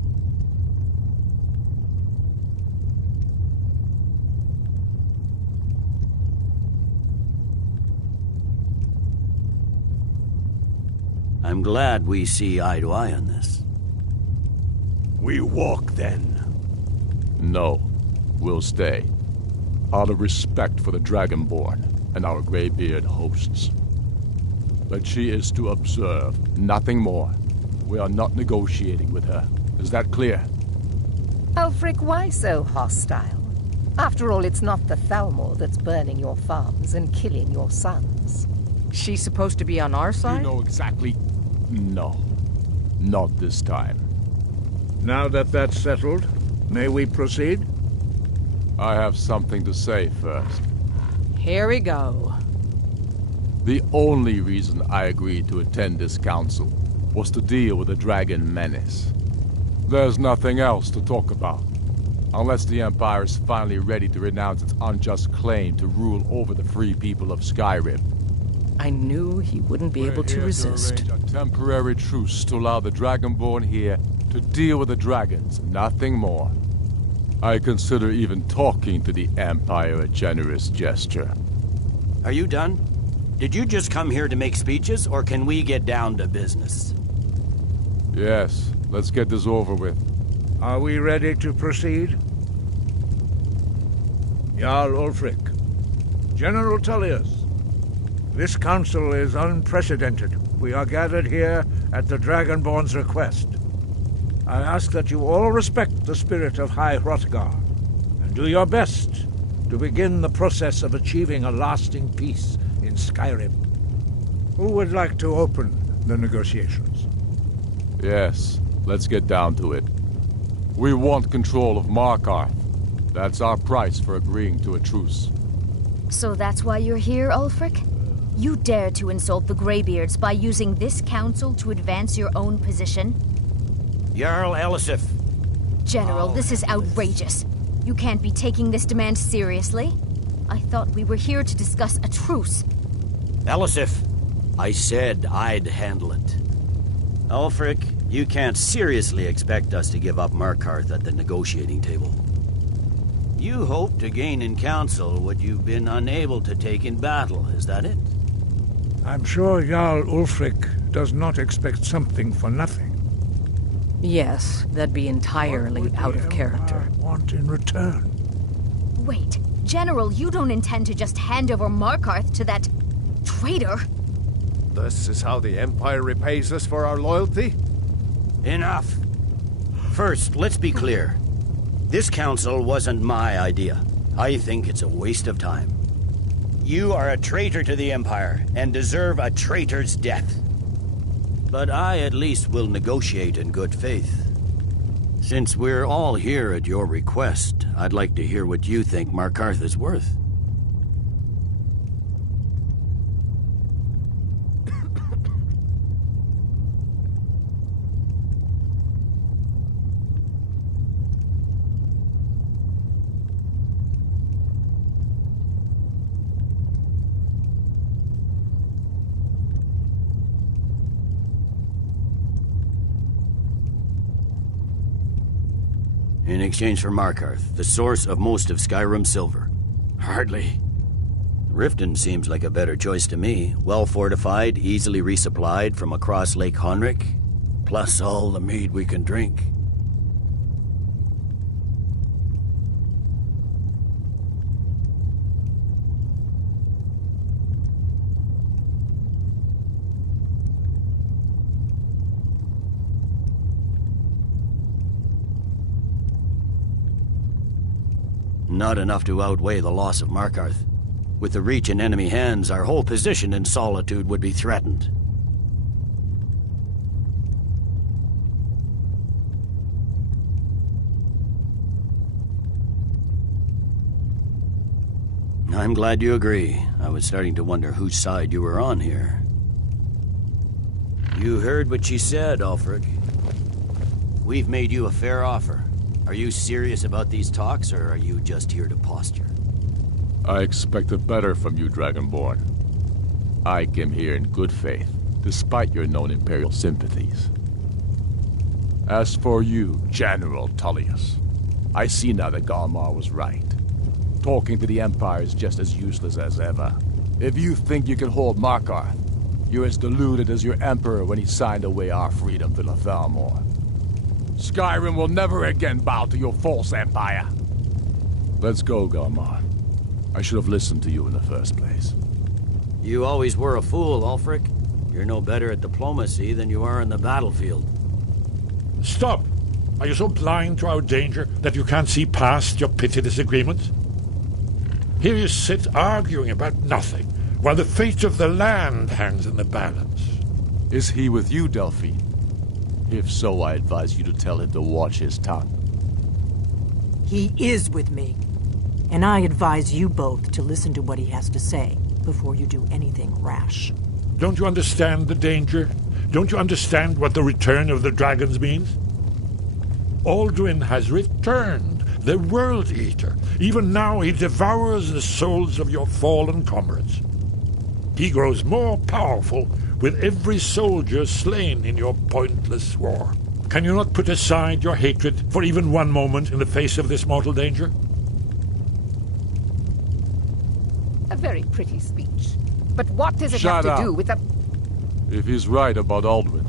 I'm glad we see eye to eye on this. We walk, then. No. We'll stay. Out of respect for the Dragonborn and our Greybeard hosts. But she is to observe, nothing more. We are not negotiating with her. Is that clear? Ulfric, why so hostile? After all, it's not the Thalmor that's burning your farms and killing your sons. She's supposed to be on our side? You know exactly... No. Not this time. Now that that's settled, may we proceed? I have something to say first. Here we go. The only reason I agreed to attend this council was to deal with the dragon menace. There's nothing else to talk about. Unless the Empire is finally ready to renounce its unjust claim to rule over the free people of Skyrim. I knew he wouldn't be able to resist. To arrange a temporary truce to allow the Dragonborn here to deal with the dragons, nothing more. I consider even talking to the Empire a generous gesture. Are you done? Did you just come here to make speeches, or can we get down to business? Yes, let's get this over with. Are we ready to proceed? Jarl Ulfric, General Tullius, this council is unprecedented. We are gathered here at the Dragonborn's request. I ask that you all respect the spirit of High Hrothgar, and do your best to begin the process of achieving a lasting peace in Skyrim. Who would like to open the negotiations? Yes, let's get down to it. We want control of Markarth. That's our price for agreeing to a truce. So that's why you're here, Ulfric? You dare to insult the Greybeards by using this council to advance your own position? Jarl Elisif. General, this is outrageous. You can't be taking this demand seriously. I thought we were here to discuss a truce. Elisif, I said I'd handle it. Ulfric, you can't seriously expect us to give up Markarth at the negotiating table. You hope to gain in council what you've been unable to take in battle, is that it? I'm sure Jarl Ulfric does not expect something for nothing. Yes, that'd be entirely out of character. Want in return? Wait, General, you don't intend to just hand over Markarth to that traitor? This is how the Empire repays us for our loyalty? Enough. First, let's be clear. This council wasn't my idea. I think it's a waste of time. You are a traitor to the Empire and deserve a traitor's death. But I at least will negotiate in good faith. Since we're all here at your request, I'd like to hear what you think Markarth is worth. In exchange for Markarth, the source of most of Skyrim's silver. Hardly. Riften seems like a better choice to me. Well fortified, easily resupplied from across Lake Honric, plus all the mead we can drink. Not enough to outweigh the loss of Markarth. With the Reach in enemy hands, our whole position in Solitude would be threatened. I'm glad you agree. I was starting to wonder whose side you were on here. You heard what she said, Ulfric. We've made you a fair offer. Are you serious about these talks, or are you just here to posture? I expected better from you, Dragonborn. I came here in good faith, despite your known Imperial sympathies. As for you, General Tullius, I see now that Galmar was right. Talking to the Empire is just as useless as ever. If you think you can hold Markarth, you're as deluded as your Emperor when he signed away our freedom to Lathalmor. Skyrim will never again bow to your false empire. Let's go, Galmar. I should have listened to you in the first place. You always were a fool, Ulfric. You're no better at diplomacy than you are in the battlefield. Stop! Are you so blind to our danger that you can't see past your petty disagreements? Here you sit arguing about nothing, while the fate of the land hangs in the balance. Is he with you, Delphine? If so, I advise you to tell him to watch his tongue. He is with me. And I advise you both to listen to what he has to say before you do anything rash. Don't you understand the danger? Don't you understand what the return of the dragons means? Alduin has returned, the World Eater. Even now he devours the souls of your fallen comrades. He grows more powerful with every soldier slain in your pointless war. Can you not put aside your hatred for even one moment in the face of this mortal danger? A very pretty speech. But what does it Shut have up. to do with the... If he's right about Alduin,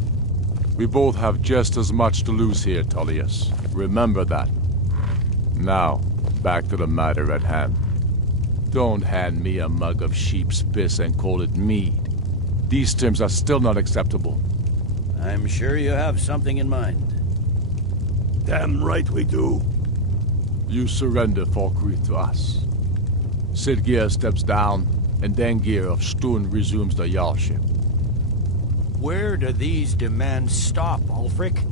we both have just as much to lose here, Tullius. Remember that. Now, back to the matter at hand. Don't hand me a mug of sheep's piss and call it mead. These terms are still not acceptable. I'm sure you have something in mind. Damn right we do. You surrender Falkreath to us. Sidgeir steps down, and Dengir of Stun resumes the Jarlship. Where do these demands stop, Ulfric?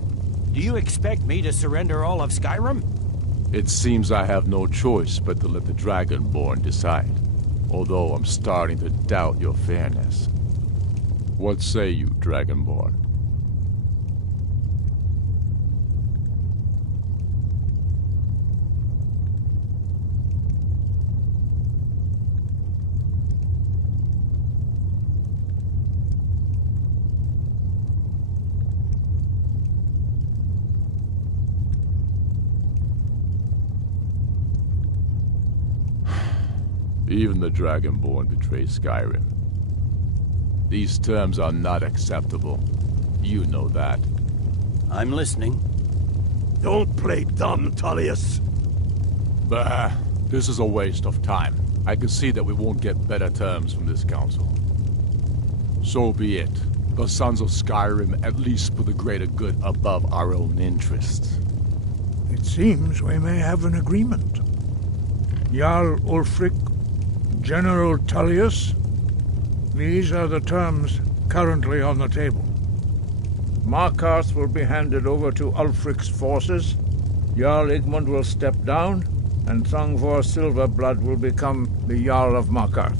Do you expect me to surrender all of Skyrim? It seems I have no choice but to let the Dragonborn decide, although I'm starting to doubt your fairness. What say you, Dragonborn? Even the Dragonborn betray Skyrim. These terms are not acceptable. You know that. I'm listening. Don't play dumb, Tullius. Bah, this is a waste of time. I can see that we won't get better terms from this council. So be it. The Sons of Skyrim at least put the greater good above our own interests. It seems we may have an agreement. Jarl Ulfric, General Tullius, these are the terms currently on the table. Markarth will be handed over to Ulfric's forces, Jarl Igmund will step down, and Thongvor Silverblood will become the Jarl of Markarth.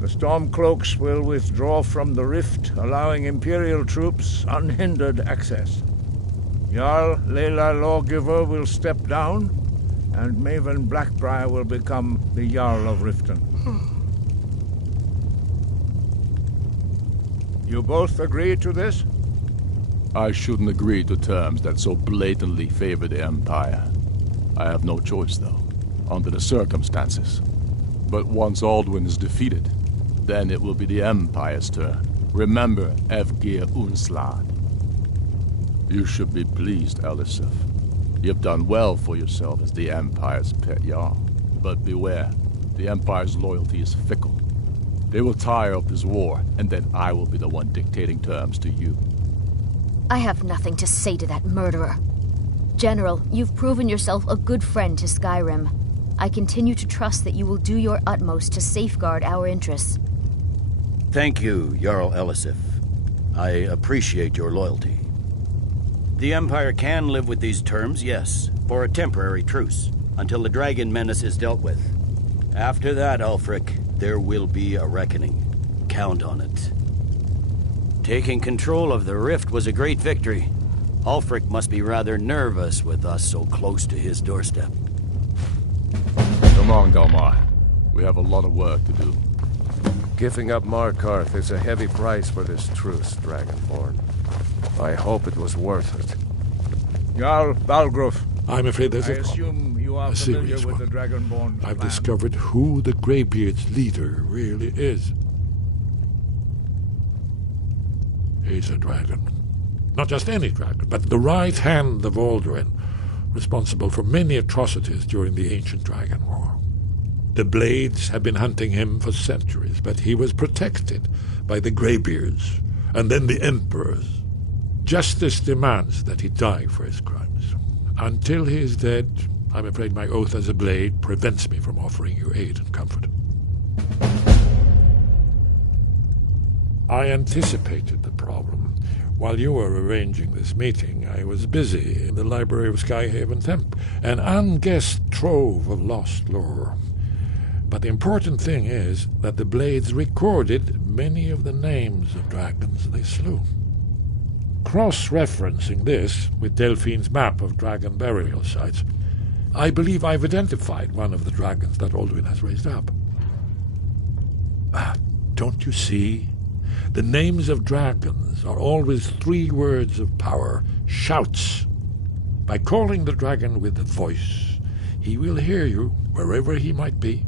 The Stormcloaks will withdraw from the rift, allowing Imperial troops unhindered access. Jarl Leila Lawgiver will step down, and Maven Blackbriar will become the Jarl of Riften. You both agree to this? I shouldn't agree to terms that so blatantly favor the Empire. I have no choice, though, under the circumstances. But once Alduin is defeated, then it will be the Empire's turn. Remember Evgir Unslad. You should be pleased, Elisif. You've done well for yourself as the Empire's pet Jarl. But beware, the Empire's loyalty is fickle. They will tire of this war, and then I will be the one dictating terms to you. I have nothing to say to that murderer. General, you've proven yourself a good friend to Skyrim. I continue to trust that you will do your utmost to safeguard our interests. Thank you, Jarl Elisif. I appreciate your loyalty. The Empire can live with these terms, yes, for a temporary truce, until the dragon menace is dealt with. After that, Ulfric, there will be a reckoning. Count on it. Taking control of the rift was a great victory. Ulfric must be rather nervous with us so close to his doorstep. Come on, Galmar. We have a lot of work to do. Giving up Markarth is a heavy price for this truce, Dragonborn. I hope it was worth it. Jarl Balgruf. I'm afraid there's I assume you are familiar with the Dragonborn. I've discovered who the Greybeard's leader really is. He's a dragon. Not just any dragon, but the right hand of Alduin, responsible for many atrocities during the Ancient Dragon War. The Blades have been hunting him for centuries, but he was protected by the Greybeards, and then the Emperors. Justice demands that he die for his crimes. Until he is dead, I'm afraid my oath as a Blade prevents me from offering you aid and comfort. I anticipated the problem. While you were arranging this meeting, I was busy in the library of Skyhaven Temple, an unguessed trove of lost lore. But the important thing is that the Blades recorded many of the names of dragons they slew. Cross-referencing this with Delphine's map of dragon burial sites, I believe I've identified one of the dragons that Alduin has raised up. Don't you see? The names of dragons are always 3 words of power, shouts. By calling the dragon with a voice, he will hear you wherever he might be.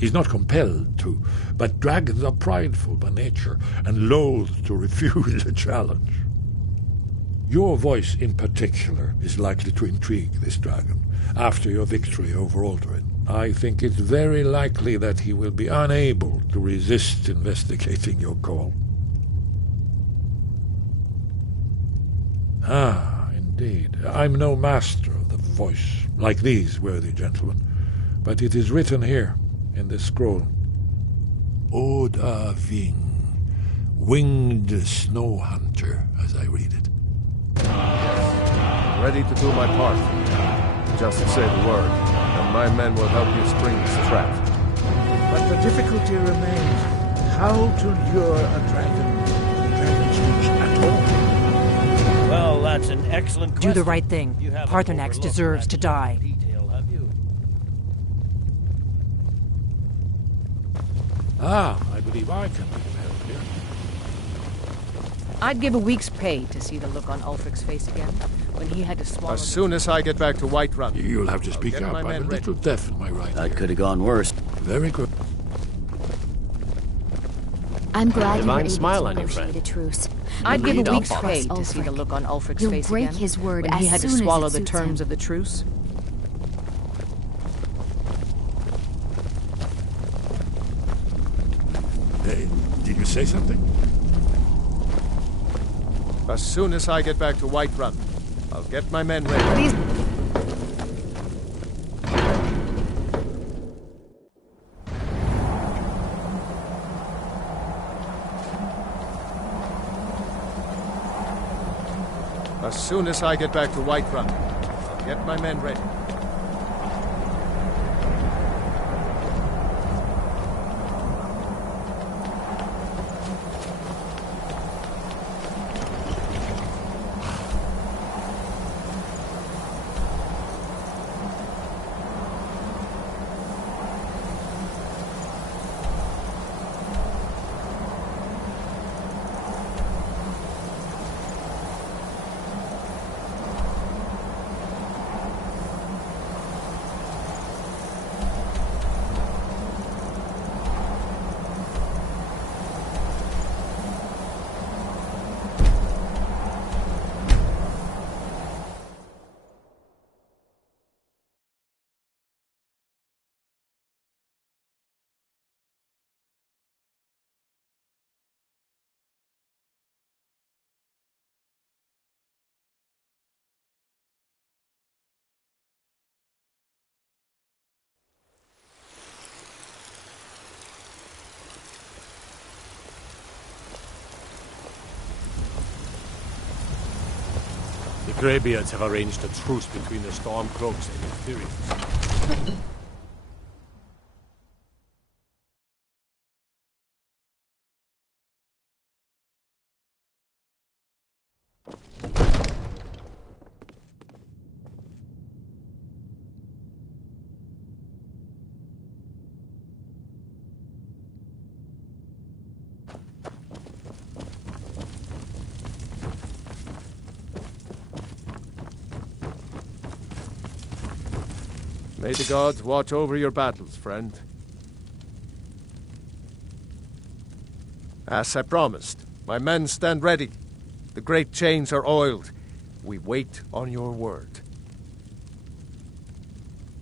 He's not compelled to, but dragons are prideful by nature and loath to refuse a challenge. Your voice in particular is likely to intrigue this dragon after your victory over Alduin. I think it's very likely that he will be unable to resist investigating your call. indeed. I'm no master of the voice, like these worthy gentlemen, but it is written here, in this scroll. Oda Ving, winged snow hunter, as I read it. Ready to do my part. Just say the word, and my men will help you spring this trap. But the difficulty remains how to lure a dragon's hooves at all. Well, that's an excellent question. Do the right thing. Parthenax deserves to die. Ah, I believe I can be of help here. I'd give a week's pay to see the look on Ulfric's face again when he had to swallow. As soon as I get back to Whiterun. You'll have to speak up. I'm a little deaf in my right ear. That could have gone worse. Very good. I'm glad you were Divine able smile to on your negotiate friend. a truce. I'd give a Indeed, week's I'll pay follow. to see the look on Ulfric's He'll face break again his word when as he had to soon as swallow it the suits terms him. of the truce. Did you say something? As soon as I get back to Whiterun, I'll get my men ready. As soon as I get back to Whiterun, I'll get my men ready. The Greybeards have arranged a truce between the Stormcloaks and the Imperials. May the gods watch over your battles, friend. As I promised, my men stand ready. The great chains are oiled. We wait on your word.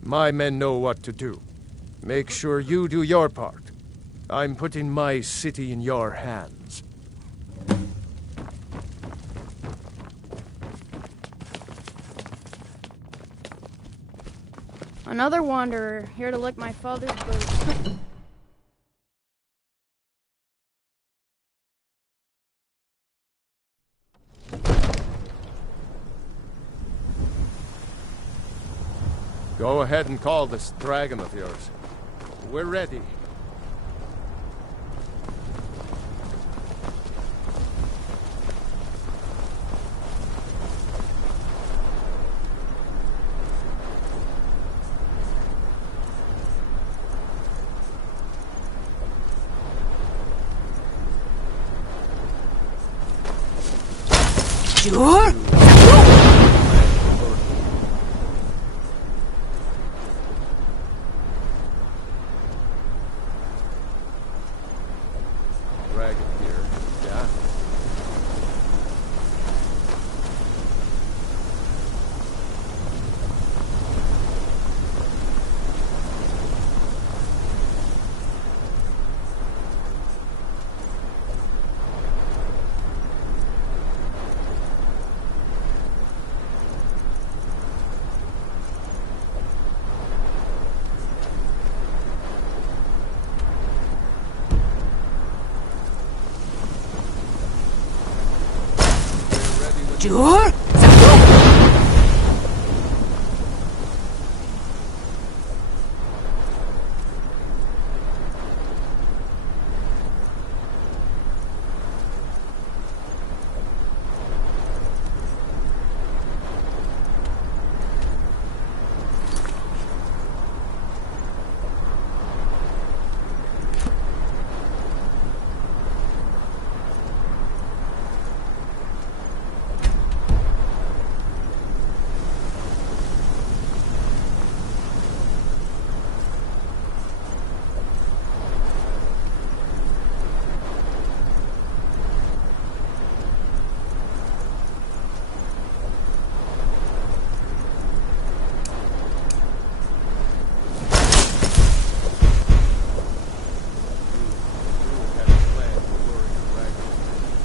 My men know what to do. Make sure you do your part. I'm putting my city in your hands. Another wanderer, here to lick my father's boots. Go ahead and call this dragon of yours. We're ready. Sure. Dragon here, yeah. Jur?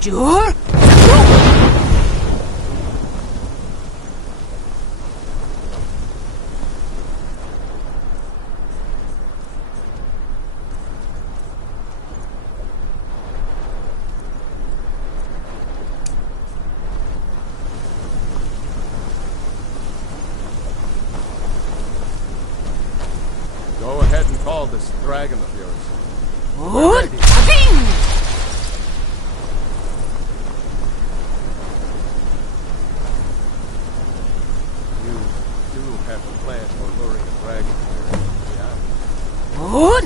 Jur? Go ahead and call this dragon of yours. What? You do have a plan for luring a dragon here, yeah? What?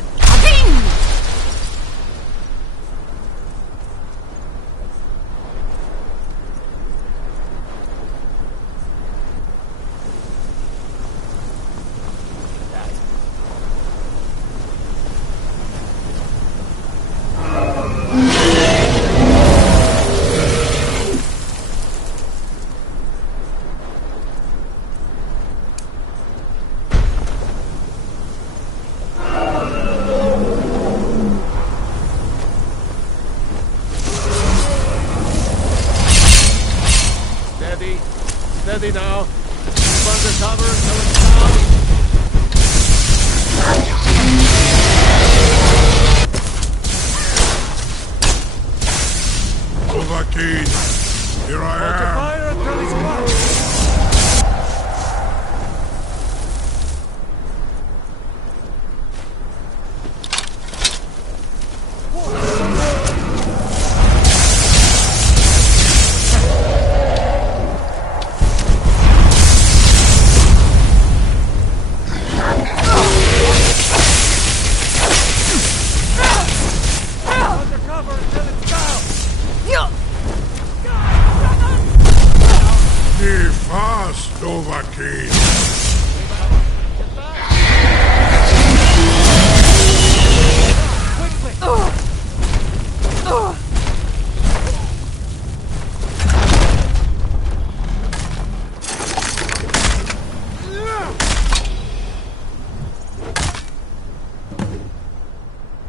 Steady now. Keep under cover until it's down. Overkeen, here I am. Fire until he's close. Be fast, Overkeen.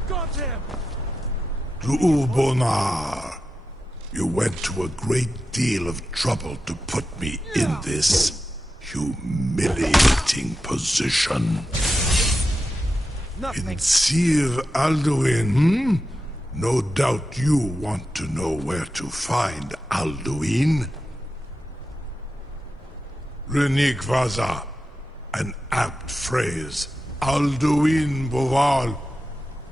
Got him! To Ulbonar. You went to a great deal of trouble to put me in this humiliating position. In Sir Alduin, No doubt you want to know where to find Alduin. Renik Vaza, an apt phrase. Alduin Boval.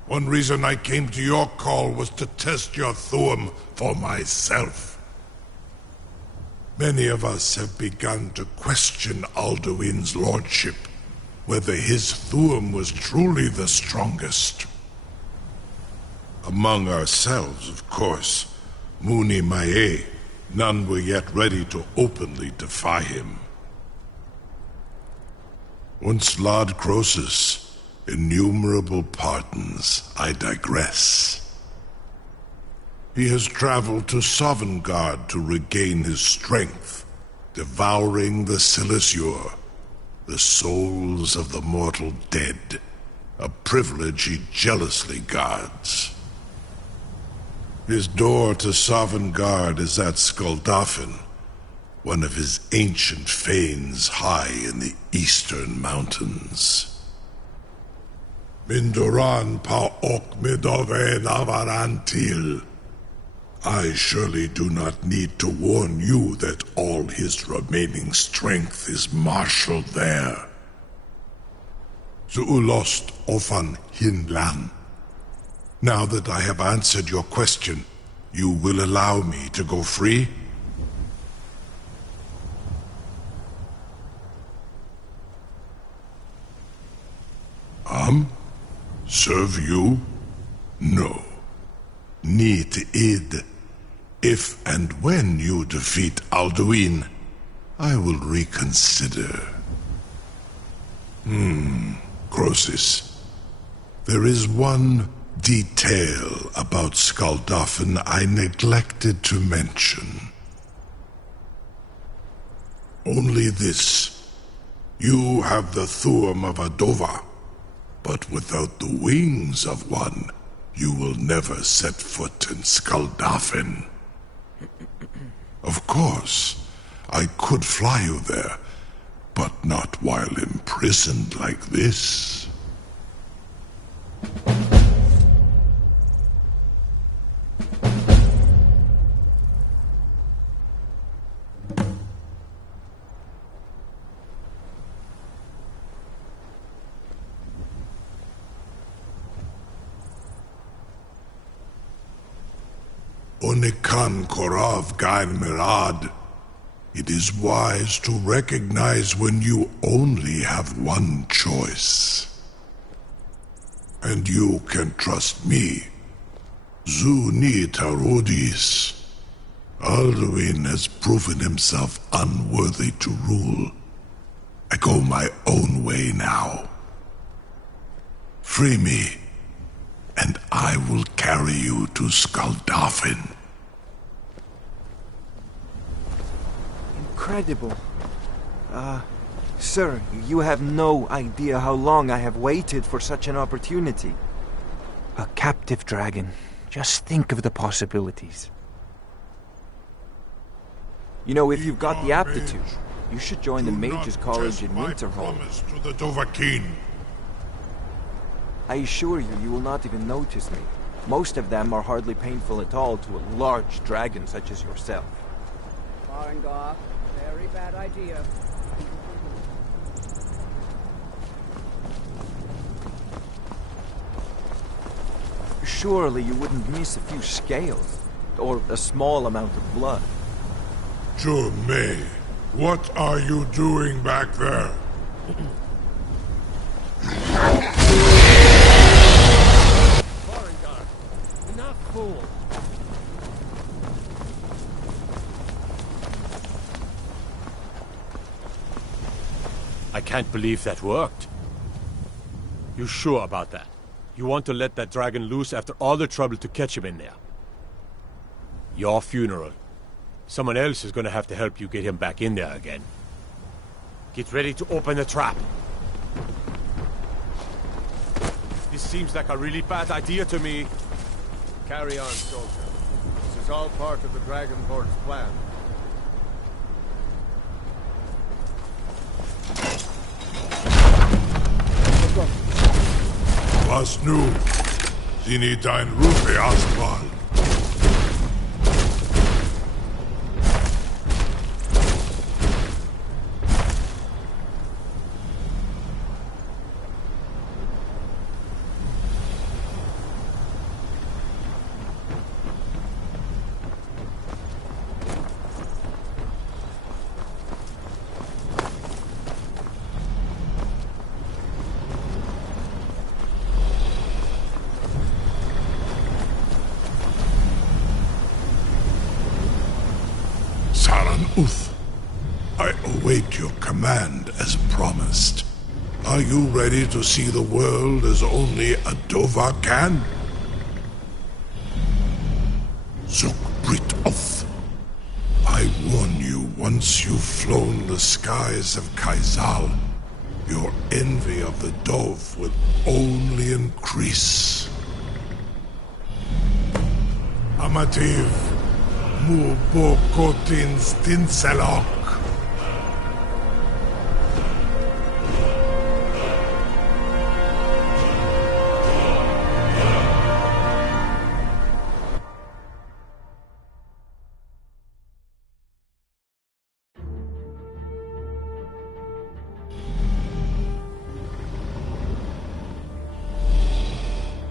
One reason I came to your call was to test your Thuum for myself. Many of us have begun to question Alduin's lordship, whether his Thuum was truly the strongest. Among ourselves, of course, Muni Mae, none were yet ready to openly defy him. Once Lord Croesus, innumerable pardons, I digress. He has traveled to Sovngarde to regain his strength, devouring the Silesur, the souls of the mortal dead, a privilege he jealously guards. His door to Sovngarde is at Skuldafn, one of his ancient fanes high in the eastern mountains. Mindoran pa ok midove navarantil. I surely do not need to warn you that all his remaining strength is marshaled there. Zuulost Ofan Hinlan. Now that I have answered your question, you will allow me to go free? Serve you? No. Need id. If and when you defeat Alduin, I will reconsider. Croesus. There is one detail about Skaldafn I neglected to mention. Only this. You have the Thuum of a Dova, but without the wings of one, you will never set foot in Skaldafn. Of course, I could fly you there, but not while imprisoned like this. Onikan Korav Gain Mirad. It is wise to recognize when you only have one choice. And you can trust me. Zuni Tarodis. Alduin has proven himself unworthy to rule. I go my own way now. Free me, and I will carry you to Skaldafn. Incredible. Sir, you have no idea how long I have waited for such an opportunity. A captive dragon. Just think of the possibilities. You know, if you've got the aptitude, you should join the Mages College in Winterhold. To the Dovahkiin. I assure you, you will not even notice me. Most of them are hardly painful at all to a large dragon such as yourself. Farengar, very bad idea. Surely you wouldn't miss a few scales, or a small amount of blood. May, what are you doing back there? Farengar, enough fool. I can't believe that worked. You sure about that? You want to let that dragon loose after all the trouble to catch him in there? Your funeral. Someone else is gonna have to help you get him back in there again. Get ready to open the trap. This seems like a really bad idea to me. Carry on, soldier. This is all part of the Dragonborn's plan. Was nu? Sini dein Rufe Asbal. I await your command as promised. Are you ready to see the world as only a Dova can? Zukbrit Oth. I warn you, once you've flown the skies of Kaizal, your envy of the Dove will only increase. Amativ. Mubokotin Stinselok.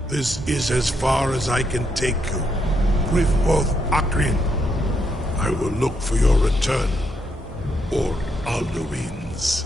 This is as far as I can take you. Griffworth Akrin. I will look for your return. Or Alduin's.